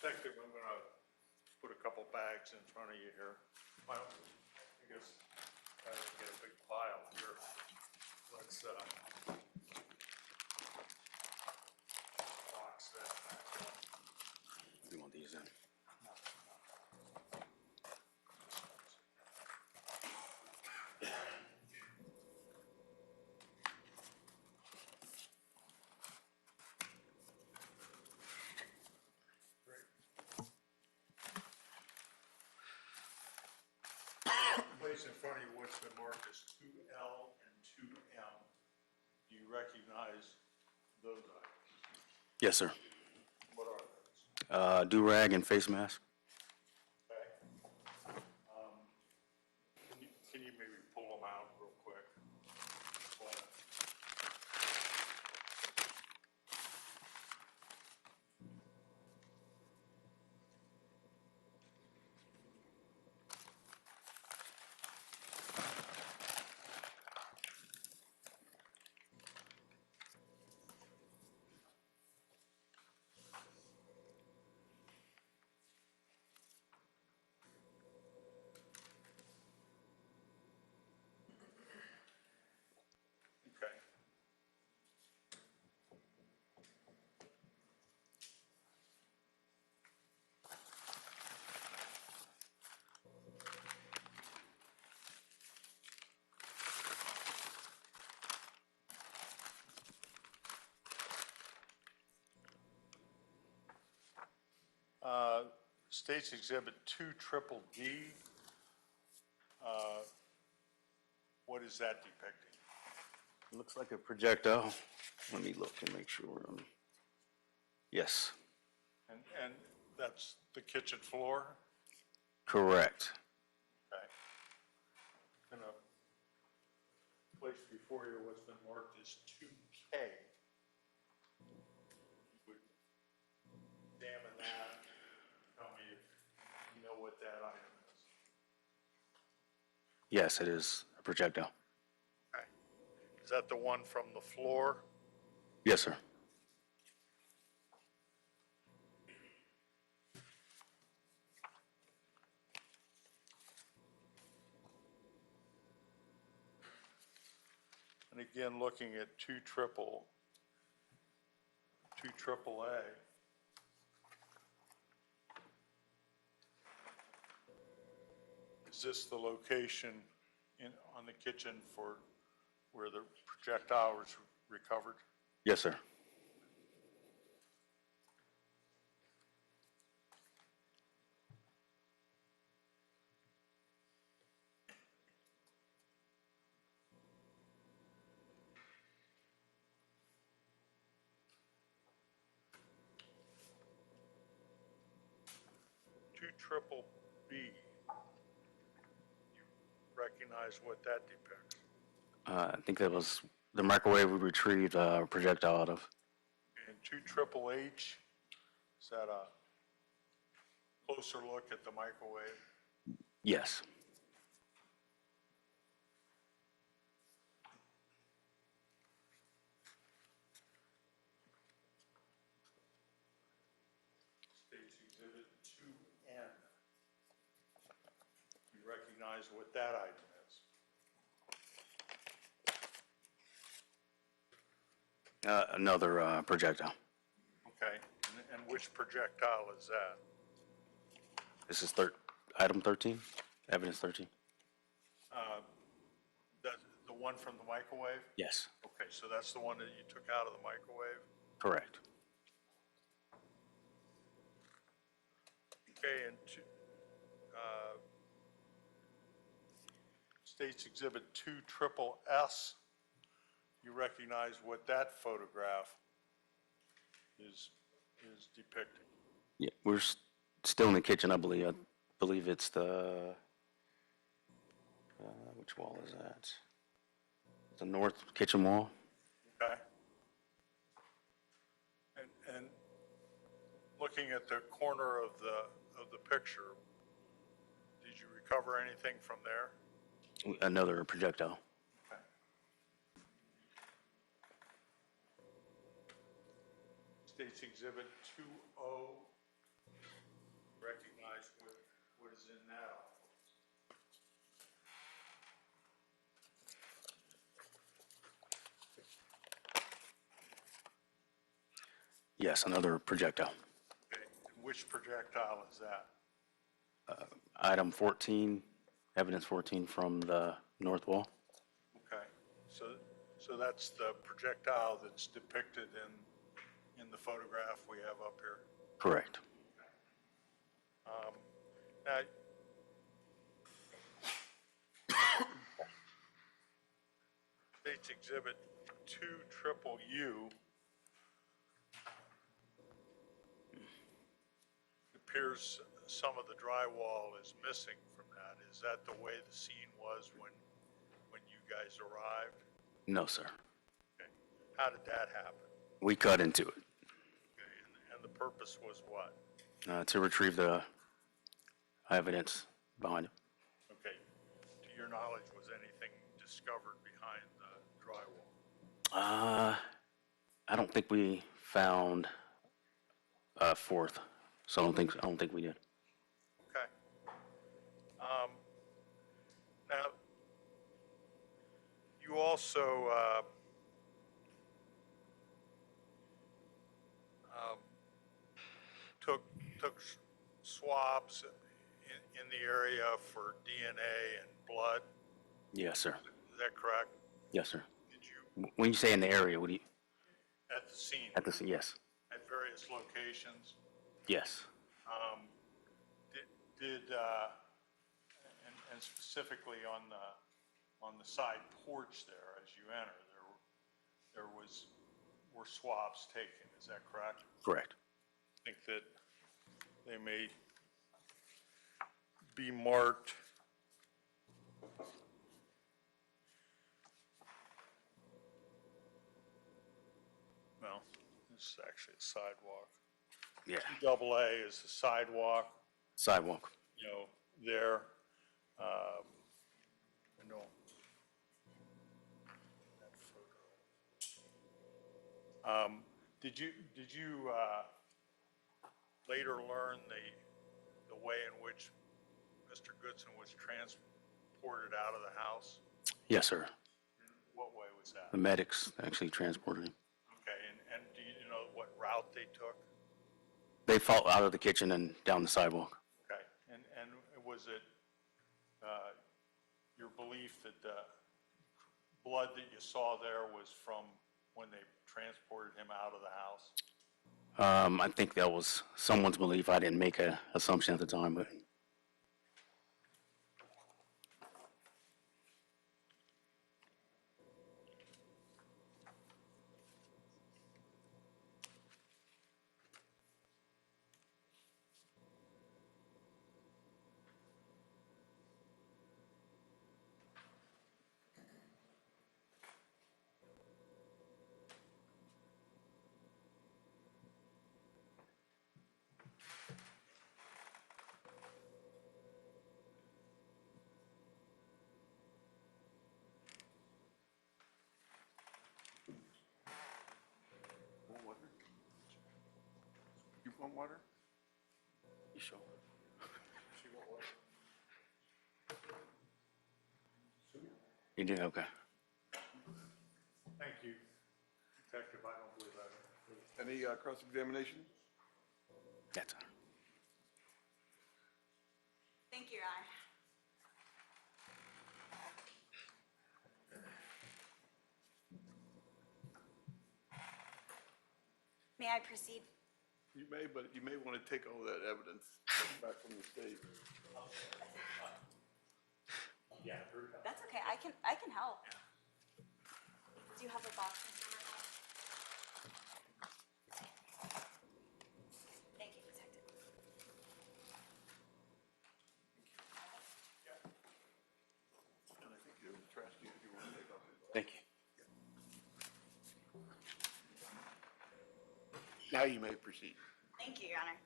Detective, I'm going to put a couple bags in front of you here. Well, I guess I would get a big pile here. Let's box that back up. You want these in? Place in front of you what's been marked as 2L and 2M. Do you recognize those items? Yes, sir. What are those? Do-rag and face mask. Can you maybe pull them out real quick? Okay. State's Exhibit 2 Triple D. What is that depicting? Looks like a projectile. Let me look and make sure. Yes, And that's the kitchen floor? correct. Okay. And a place before you what's been marked as 2K. Would examine that, tell me if you know what that item is. Yes, it is a projectile. Okay. Is that the one from the floor? Yes, sir. And again, looking at 2 triple A. Is this the location on the kitchen for where the projectile was recovered? Yes, sir. Two triple B. You recognize what that depicts? I think that was the microwave we retrieved a projectile out of. And 2 triple H, is that a closer look at the microwave? Yes. State's Exhibit 2N. You recognize what that item is? Another projectile. Okay, and which projectile is that? This is item 13, evidence 13. The one from the microwave? Yes, Okay, so that's the one that you took out of the microwave? correct. Okay, and State's Exhibit 2 triple S, you recognize what that photograph is depicting? Yeah, we're still in the kitchen, I believe. I believe it's the, which wall is that? The north kitchen wall. Okay. And looking at the corner of the picture, did you recover anything from there? Another projectile. Okay. State's Exhibit 2O, recognize what is in that. Yes, another projectile. Okay, and which projectile is that? Item 14, evidence 14 from the north wall. Okay, so that's the projectile that's depicted in the photograph we have up here. Correct. Now, State's Exhibit 2 triple U. appears some of the drywall is missing from that. Is that the way the scene was when you guys arrived? No, sir. Okay. How did that happen? We cut into it Okay. And the purpose was what? to retrieve the evidence behind it. Okay. To your knowledge, was anything discovered behind the drywall? I don't think we found a fourth, so I don't think we did. Okay. Now, you also took swabs in the area for DNA and blood. Yes, sir. Is that correct? Yes, sir. Did you When you say in the area, what do you, at the scene at the, yes, at various locations? yes. And specifically on the side porch there, as you enter, were swabs taken. Is that correct? Correct. I think that they may be marked. Well, this is actually a sidewalk. Yeah. Double A is the sidewalk, Sidewalk. you know, there. I know. That photo. Did you later learn the way in which Mr. Goodson was transported out of the house? Yes, sir. What way was that? The medics actually transported him. Okay, and do you know what route they took? They fought out of the kitchen and down the sidewalk. Okay, and was it your belief that the blood that you saw there was from when they transported him out of the house? I think that was someone's belief. I didn't make an assumption at the time, but Want water? You want water? you sure? She want water? You did? Okay. Thank you, Detective. I don't believe I. Any cross-examination? That's Thank you, Your Honor. May I proceed? You may, but you may want to take all that evidence back from the state. That's okay, I can help. Do you have a box? Thank you, Detective. And I think you trash can if you want to take off. Thank you. Now you may proceed. Thank you, Your Honor.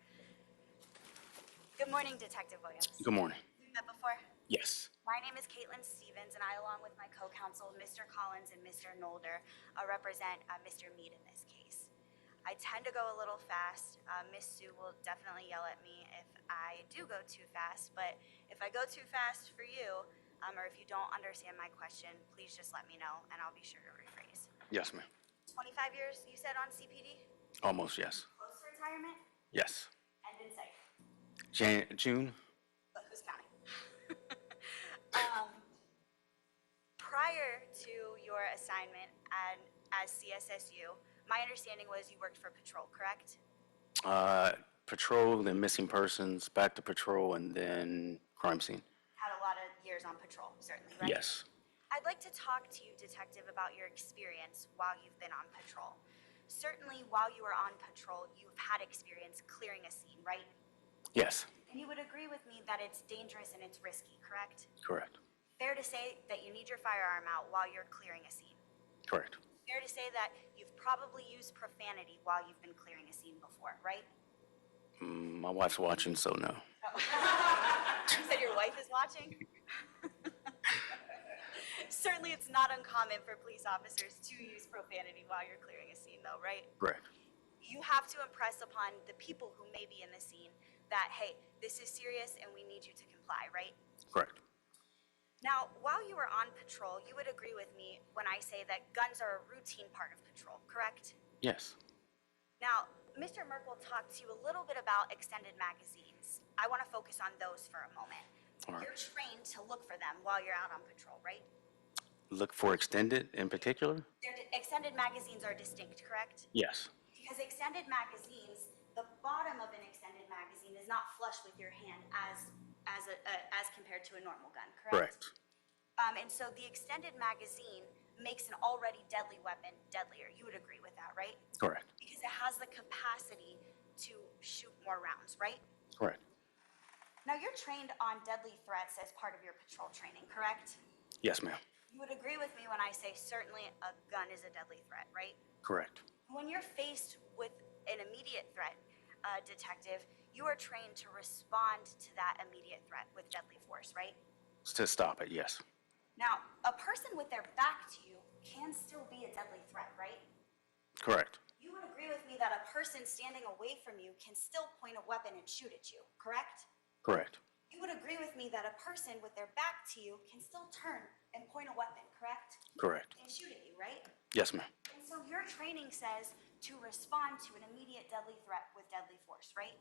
Good morning, Detective Williams. Good morning. We've met before? Yes. My name is Caitlin Stevens, and I, along with my co-counsel, Mr. Collins and Mr. Nolder, represent Mr. Meade in this case. I tend to go a little fast. Miss Sue will definitely yell at me if I do go too fast, but if I go too fast for you, or if you don't understand my question, please just let me know, and I'll be sure to rephrase. Yes, ma'am. 25 years, you said, on CPD? Almost, yes. Close to retirement? Yes. End in sight. June? But who's counting? Prior to your assignment as CSSU, my understanding was you worked for patrol, correct? Patrol, then missing persons, back to patrol, and then crime scene. Had a lot of years on patrol, certainly, right? Yes. I'd like to talk to you, Detective, about your experience while you've been on patrol. Certainly, while you were on patrol, you've had experience clearing a scene, right? Yes, And you would agree with me that it's dangerous and it's risky, correct? correct, Fair to say that you need your firearm out while you're clearing a scene. correct. Fair to say that you've probably used profanity while you've been clearing a scene before, right? My wife's watching, so no. You said your wife is watching? Certainly it's not uncommon for police officers to use profanity while you're clearing a scene though, right? Correct. You have to impress upon the people who may be in the scene that, hey, this is serious and we need you to comply, right? Correct. Now, while you were on patrol, you would agree with me when I say that guns are a routine part of patrol, correct? Yes, Now, Mr. Merkel talked to you a little bit about extended magazines. I want to focus on those for a moment. All right. You're trained to look for them while you're out on patrol, right? look for extended in particular? Extended magazines are distinct, correct? Yes, Because extended magazines, the bottom of an extended magazine is not flush with your hand as compared to a normal gun, correct? correct, And so the extended magazine makes an already deadly weapon deadlier. You would agree with that, right? correct, Because it has the capacity to shoot more rounds, right? correct. Now, you're trained on deadly threats as part of your patrol training, correct? Yes, ma'am, You would agree with me when I say certainly a gun is a deadly threat, right? correct, When you're faced with an immediate threat, detective, you are trained to respond to that immediate threat with deadly force, right? to stop it, yes, Now, a person with their back to you can still be a deadly threat, right? correct, You would agree with me that a person standing away from you can still point a weapon and shoot at you, correct? correct, You would agree with me that a person with their back to you can still turn and point a weapon, correct? correct. And shoot at you, right? Yes, ma'am, And so your training says to respond to an immediate deadly threat with deadly force, right?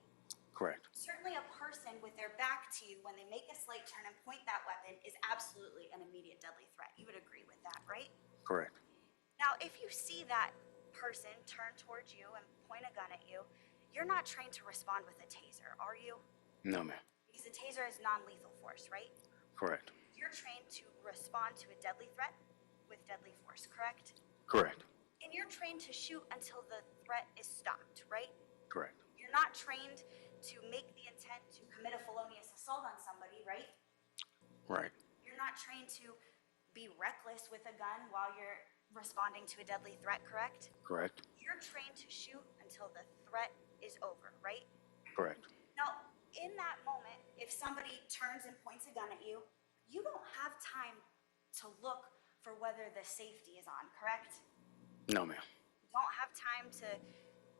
correct, Certainly a person with their back to you, when they make a slight turn and point that weapon, is absolutely an immediate deadly threat. You would agree with that, right? correct. Now, if you see that person turn towards you and point a gun at you, you're not trained to respond with a taser, are you? No, ma'am, Because a taser is non-lethal force, right? correct, You're trained to respond to a deadly threat with deadly force, correct? correct, And you're trained to shoot until the threat is stopped, right? correct, You're not trained to make the intent to commit a felonious assault on somebody, right? right, You're not trained to be reckless with a gun while you're responding to a deadly threat, correct? correct, You're trained to shoot until the threat is over, right? correct. Now, in that moment, if somebody turns and points a gun at you, you don't have time to look for whether the safety is on, correct? No, ma'am, You don't have time to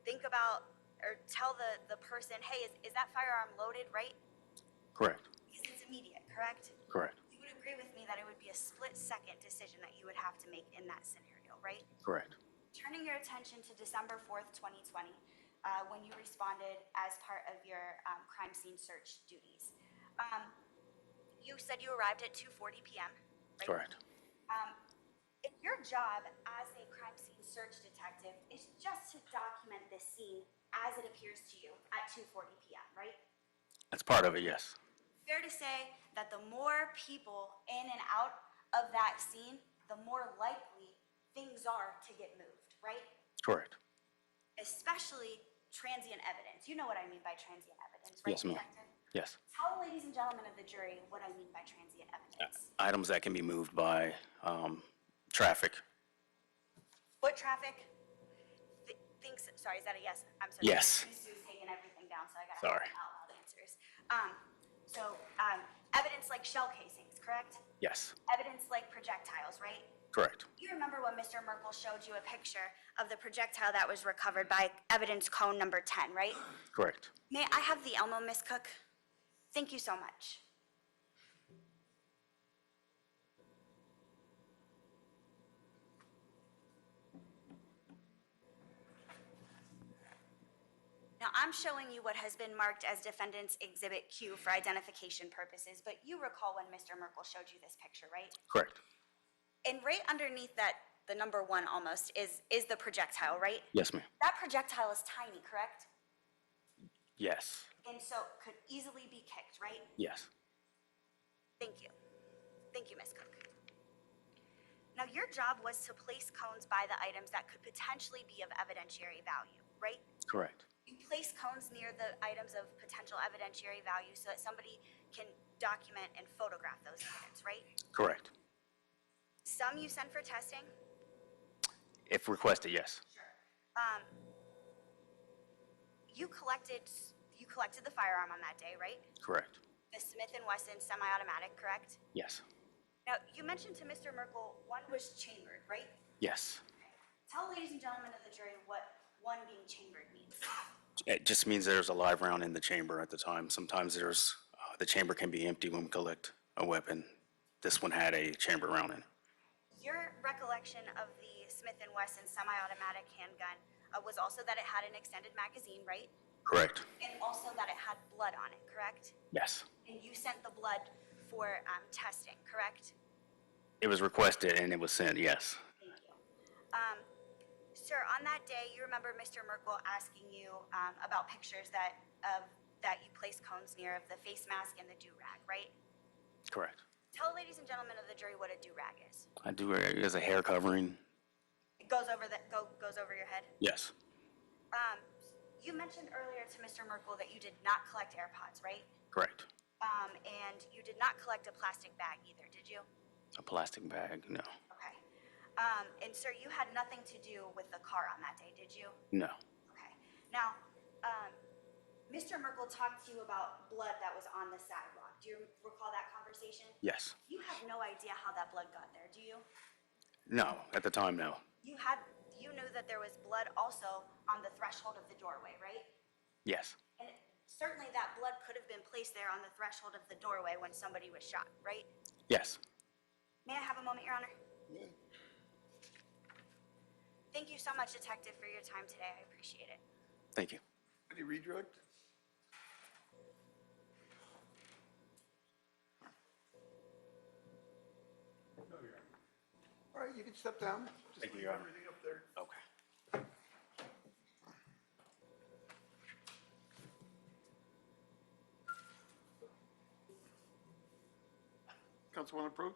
think about or tell the person, hey, is that firearm loaded, right? correct, Because it's immediate, correct? correct, You would agree with me that it would be a split-second decision that you would have to make in that scenario, right? correct, Turning your attention to December 4th, 2020, when you responded as part of your crime scene search duties. You said you arrived at 2:40 p.m., right? correct. If your job as a crime scene search detective is just to document this scene as it appears to you at 2:40 p.m., right? That's part of it, yes, Fair to say that the more people in and out of that scene, the more likely things are to get moved, right? correct. Especially transient evidence. You know what I mean by transient evidence, right? Yes, ma'am. Detective? Yes. Tell the ladies and gentlemen of the jury what I mean by transient evidence. Items that can be moved by traffic. Foot traffic, things, sorry, is that a yes? I'm sorry. Yes. Ms. Sue's taking everything down, so I gotta Sorry. have out loud answers. Evidence like shell casings, correct? Yes, Evidence like projectiles, right? correct. You remember when Mr. Merkel showed you a picture of the projectile that was recovered by evidence cone number 10, right? Correct. May I have the Elmo, Miss Cook? Thank you so much. Now, I'm showing you what has been marked as Defendant's Exhibit Q for identification purposes, but you recall when Mr. Merkel showed you this picture, right? Correct. And right underneath that, the number 1 almost, is the projectile, right? Yes, ma'am. That projectile is tiny, correct? Yes. And so could easily be kicked, right? Yes. Thank you. Thank you, Ms. Cook. Now, your job was to place cones by the items that could potentially be of evidentiary value, right? Correct. You place cones near the items of potential evidentiary value so that somebody can document and photograph those evidence, right? Correct. Some you send for testing. If requested, yes. You collected the firearm on that day, right? Correct. The Smith & Wesson semi-automatic, correct? Yes. Now, you mentioned to Mr. Merkel, one was chambered, right? Yes. Tell ladies and gentlemen of the jury what one being chambered means. It just means there's a live round in the chamber at the time. Sometimes there's, the chamber can be empty when we collect a weapon. This one had a chamber round in it. Your recollection of the Smith & Wesson semi-automatic handgun was also that it had an extended magazine, right? Correct. And also that it had blood on it, correct? Yes. And you sent the blood for testing, correct? It was requested and it was sent, yes. Thank you. Sir, on that day, you remember Mr. Merkel asking you about pictures that you placed cones near of the face mask and the do-rag, right? Correct. Tell ladies and gentlemen of the jury what a do-rag is. I do it as a hair covering. It goes over goes over your head. Yes. You mentioned earlier to Mr. Merkel that you did not collect AirPods, right? Correct. And you did not collect a plastic bag either, did you? A plastic bag, no. Okay. And sir, you had nothing to do with the car on that day, did you? No. Okay. Now, Mr. Merkel talked to you about blood that was on the sidewalk. Do you recall that conversation? Yes. You have no idea how that blood got there, do you? No, at the time, no. You knew that there was blood also on the threshold of the doorway, right? Yes. And certainly that blood could have been placed there on the threshold of the doorway when somebody was shot, right? Yes. May I have a moment, Your Honor? Thank you so much, Detective, for your time today. I appreciate it. Thank you. Any redirect? All right, you can step down. Just Thank you, leave Your Honor. everything up there. Okay. Councilman approach.